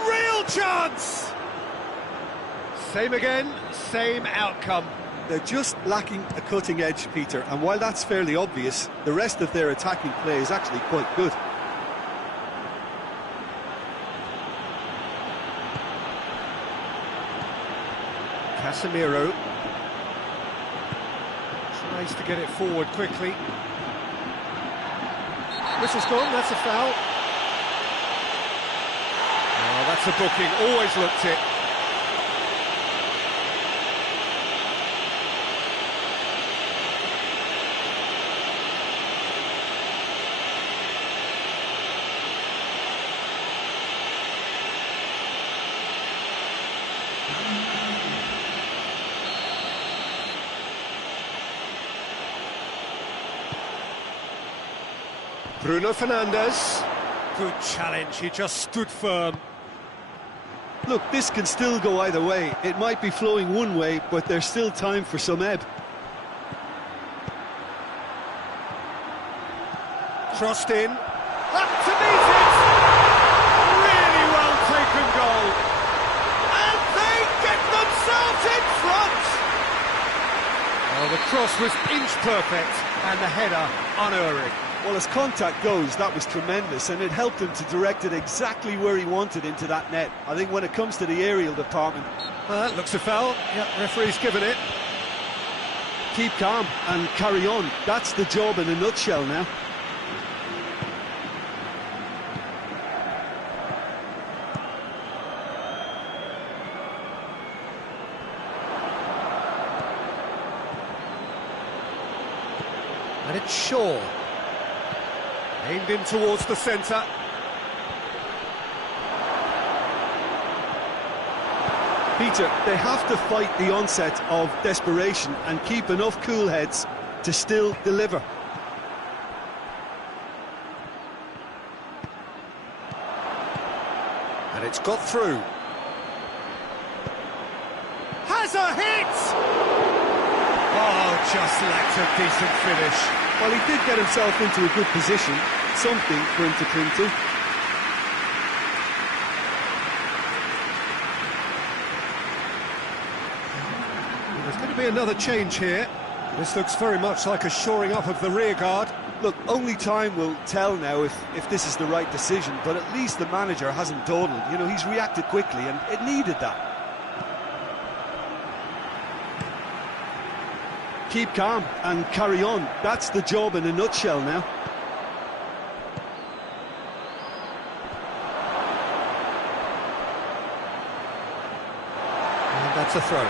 Real chance! Same again, same outcome. They're just lacking a cutting edge, Peter, and while that's fairly obvious, the rest of their attacking play is actually quite good. Casemiro tries to get it forward quickly. Whistle's gone, that's a foul. Oh, that's a booking, always looked it. Bruno Fernandes. Good challenge, he just stood firm. Look, this can still go either way. It might be flowing one way, but there's still time for some ebb. Crossed in. Up to meet it! Really well taken goal. And they get themselves in front! Oh, the cross was inch perfect, and the header unerring. Well, as contact goes, that was tremendous, and it helped him to direct it exactly where he wanted into that net. I think when it comes to the aerial department... That looks a foul. Yep, referee's given it. Keep calm and carry on. That's the job in a nutshell now. And it's Shaw. Aimed in towards the centre. Peter, they have to fight the onset of desperation and keep enough cool heads to still deliver. And it's got through. Has a hit! Oh, just lacked a decent finish. Well, he did get himself into a good position, something for him to cling to. There's going to be another change here. This looks very much like a shoring up of the rear guard. Look, only time will tell now if this is the right decision, but at least the manager hasn't dawdled. You know, he's reacted quickly, and it needed that. Keep calm and carry on. That's the job in a nutshell now. And that's a throw.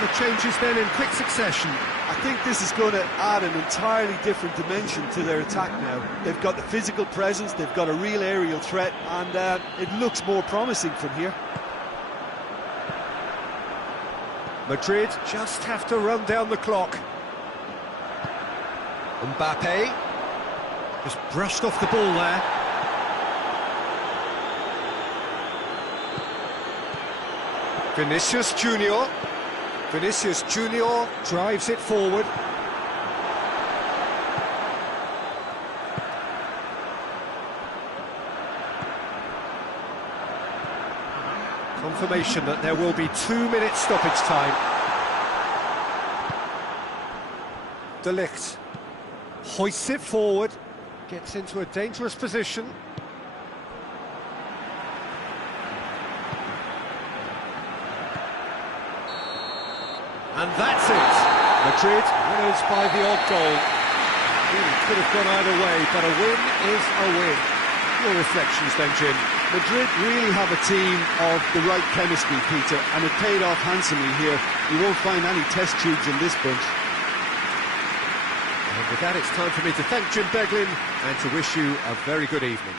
The changes then in quick succession. I think this is going to add an entirely different dimension to their attack now. They've got the physical presence, they've got a real aerial threat, and it looks more promising from here. Madrid just have to run down the clock. Mbappe just brushed off the ball there. Vinicius Junior. Vinicius Junior drives it forward. Confirmation that there will be 2 minutes stoppage time. De Ligt hoists it forward, gets into a dangerous position. And that's it. Madrid winners by the odd goal. Really could have gone either way, but a win is a win. Your reflections then, Jim? Madrid really have a team of the right chemistry, Peter, and it paid off handsomely here. You won't find any test tubes in this bunch. And with that, it's time for me to thank Jim Beglin and to wish you a very good evening.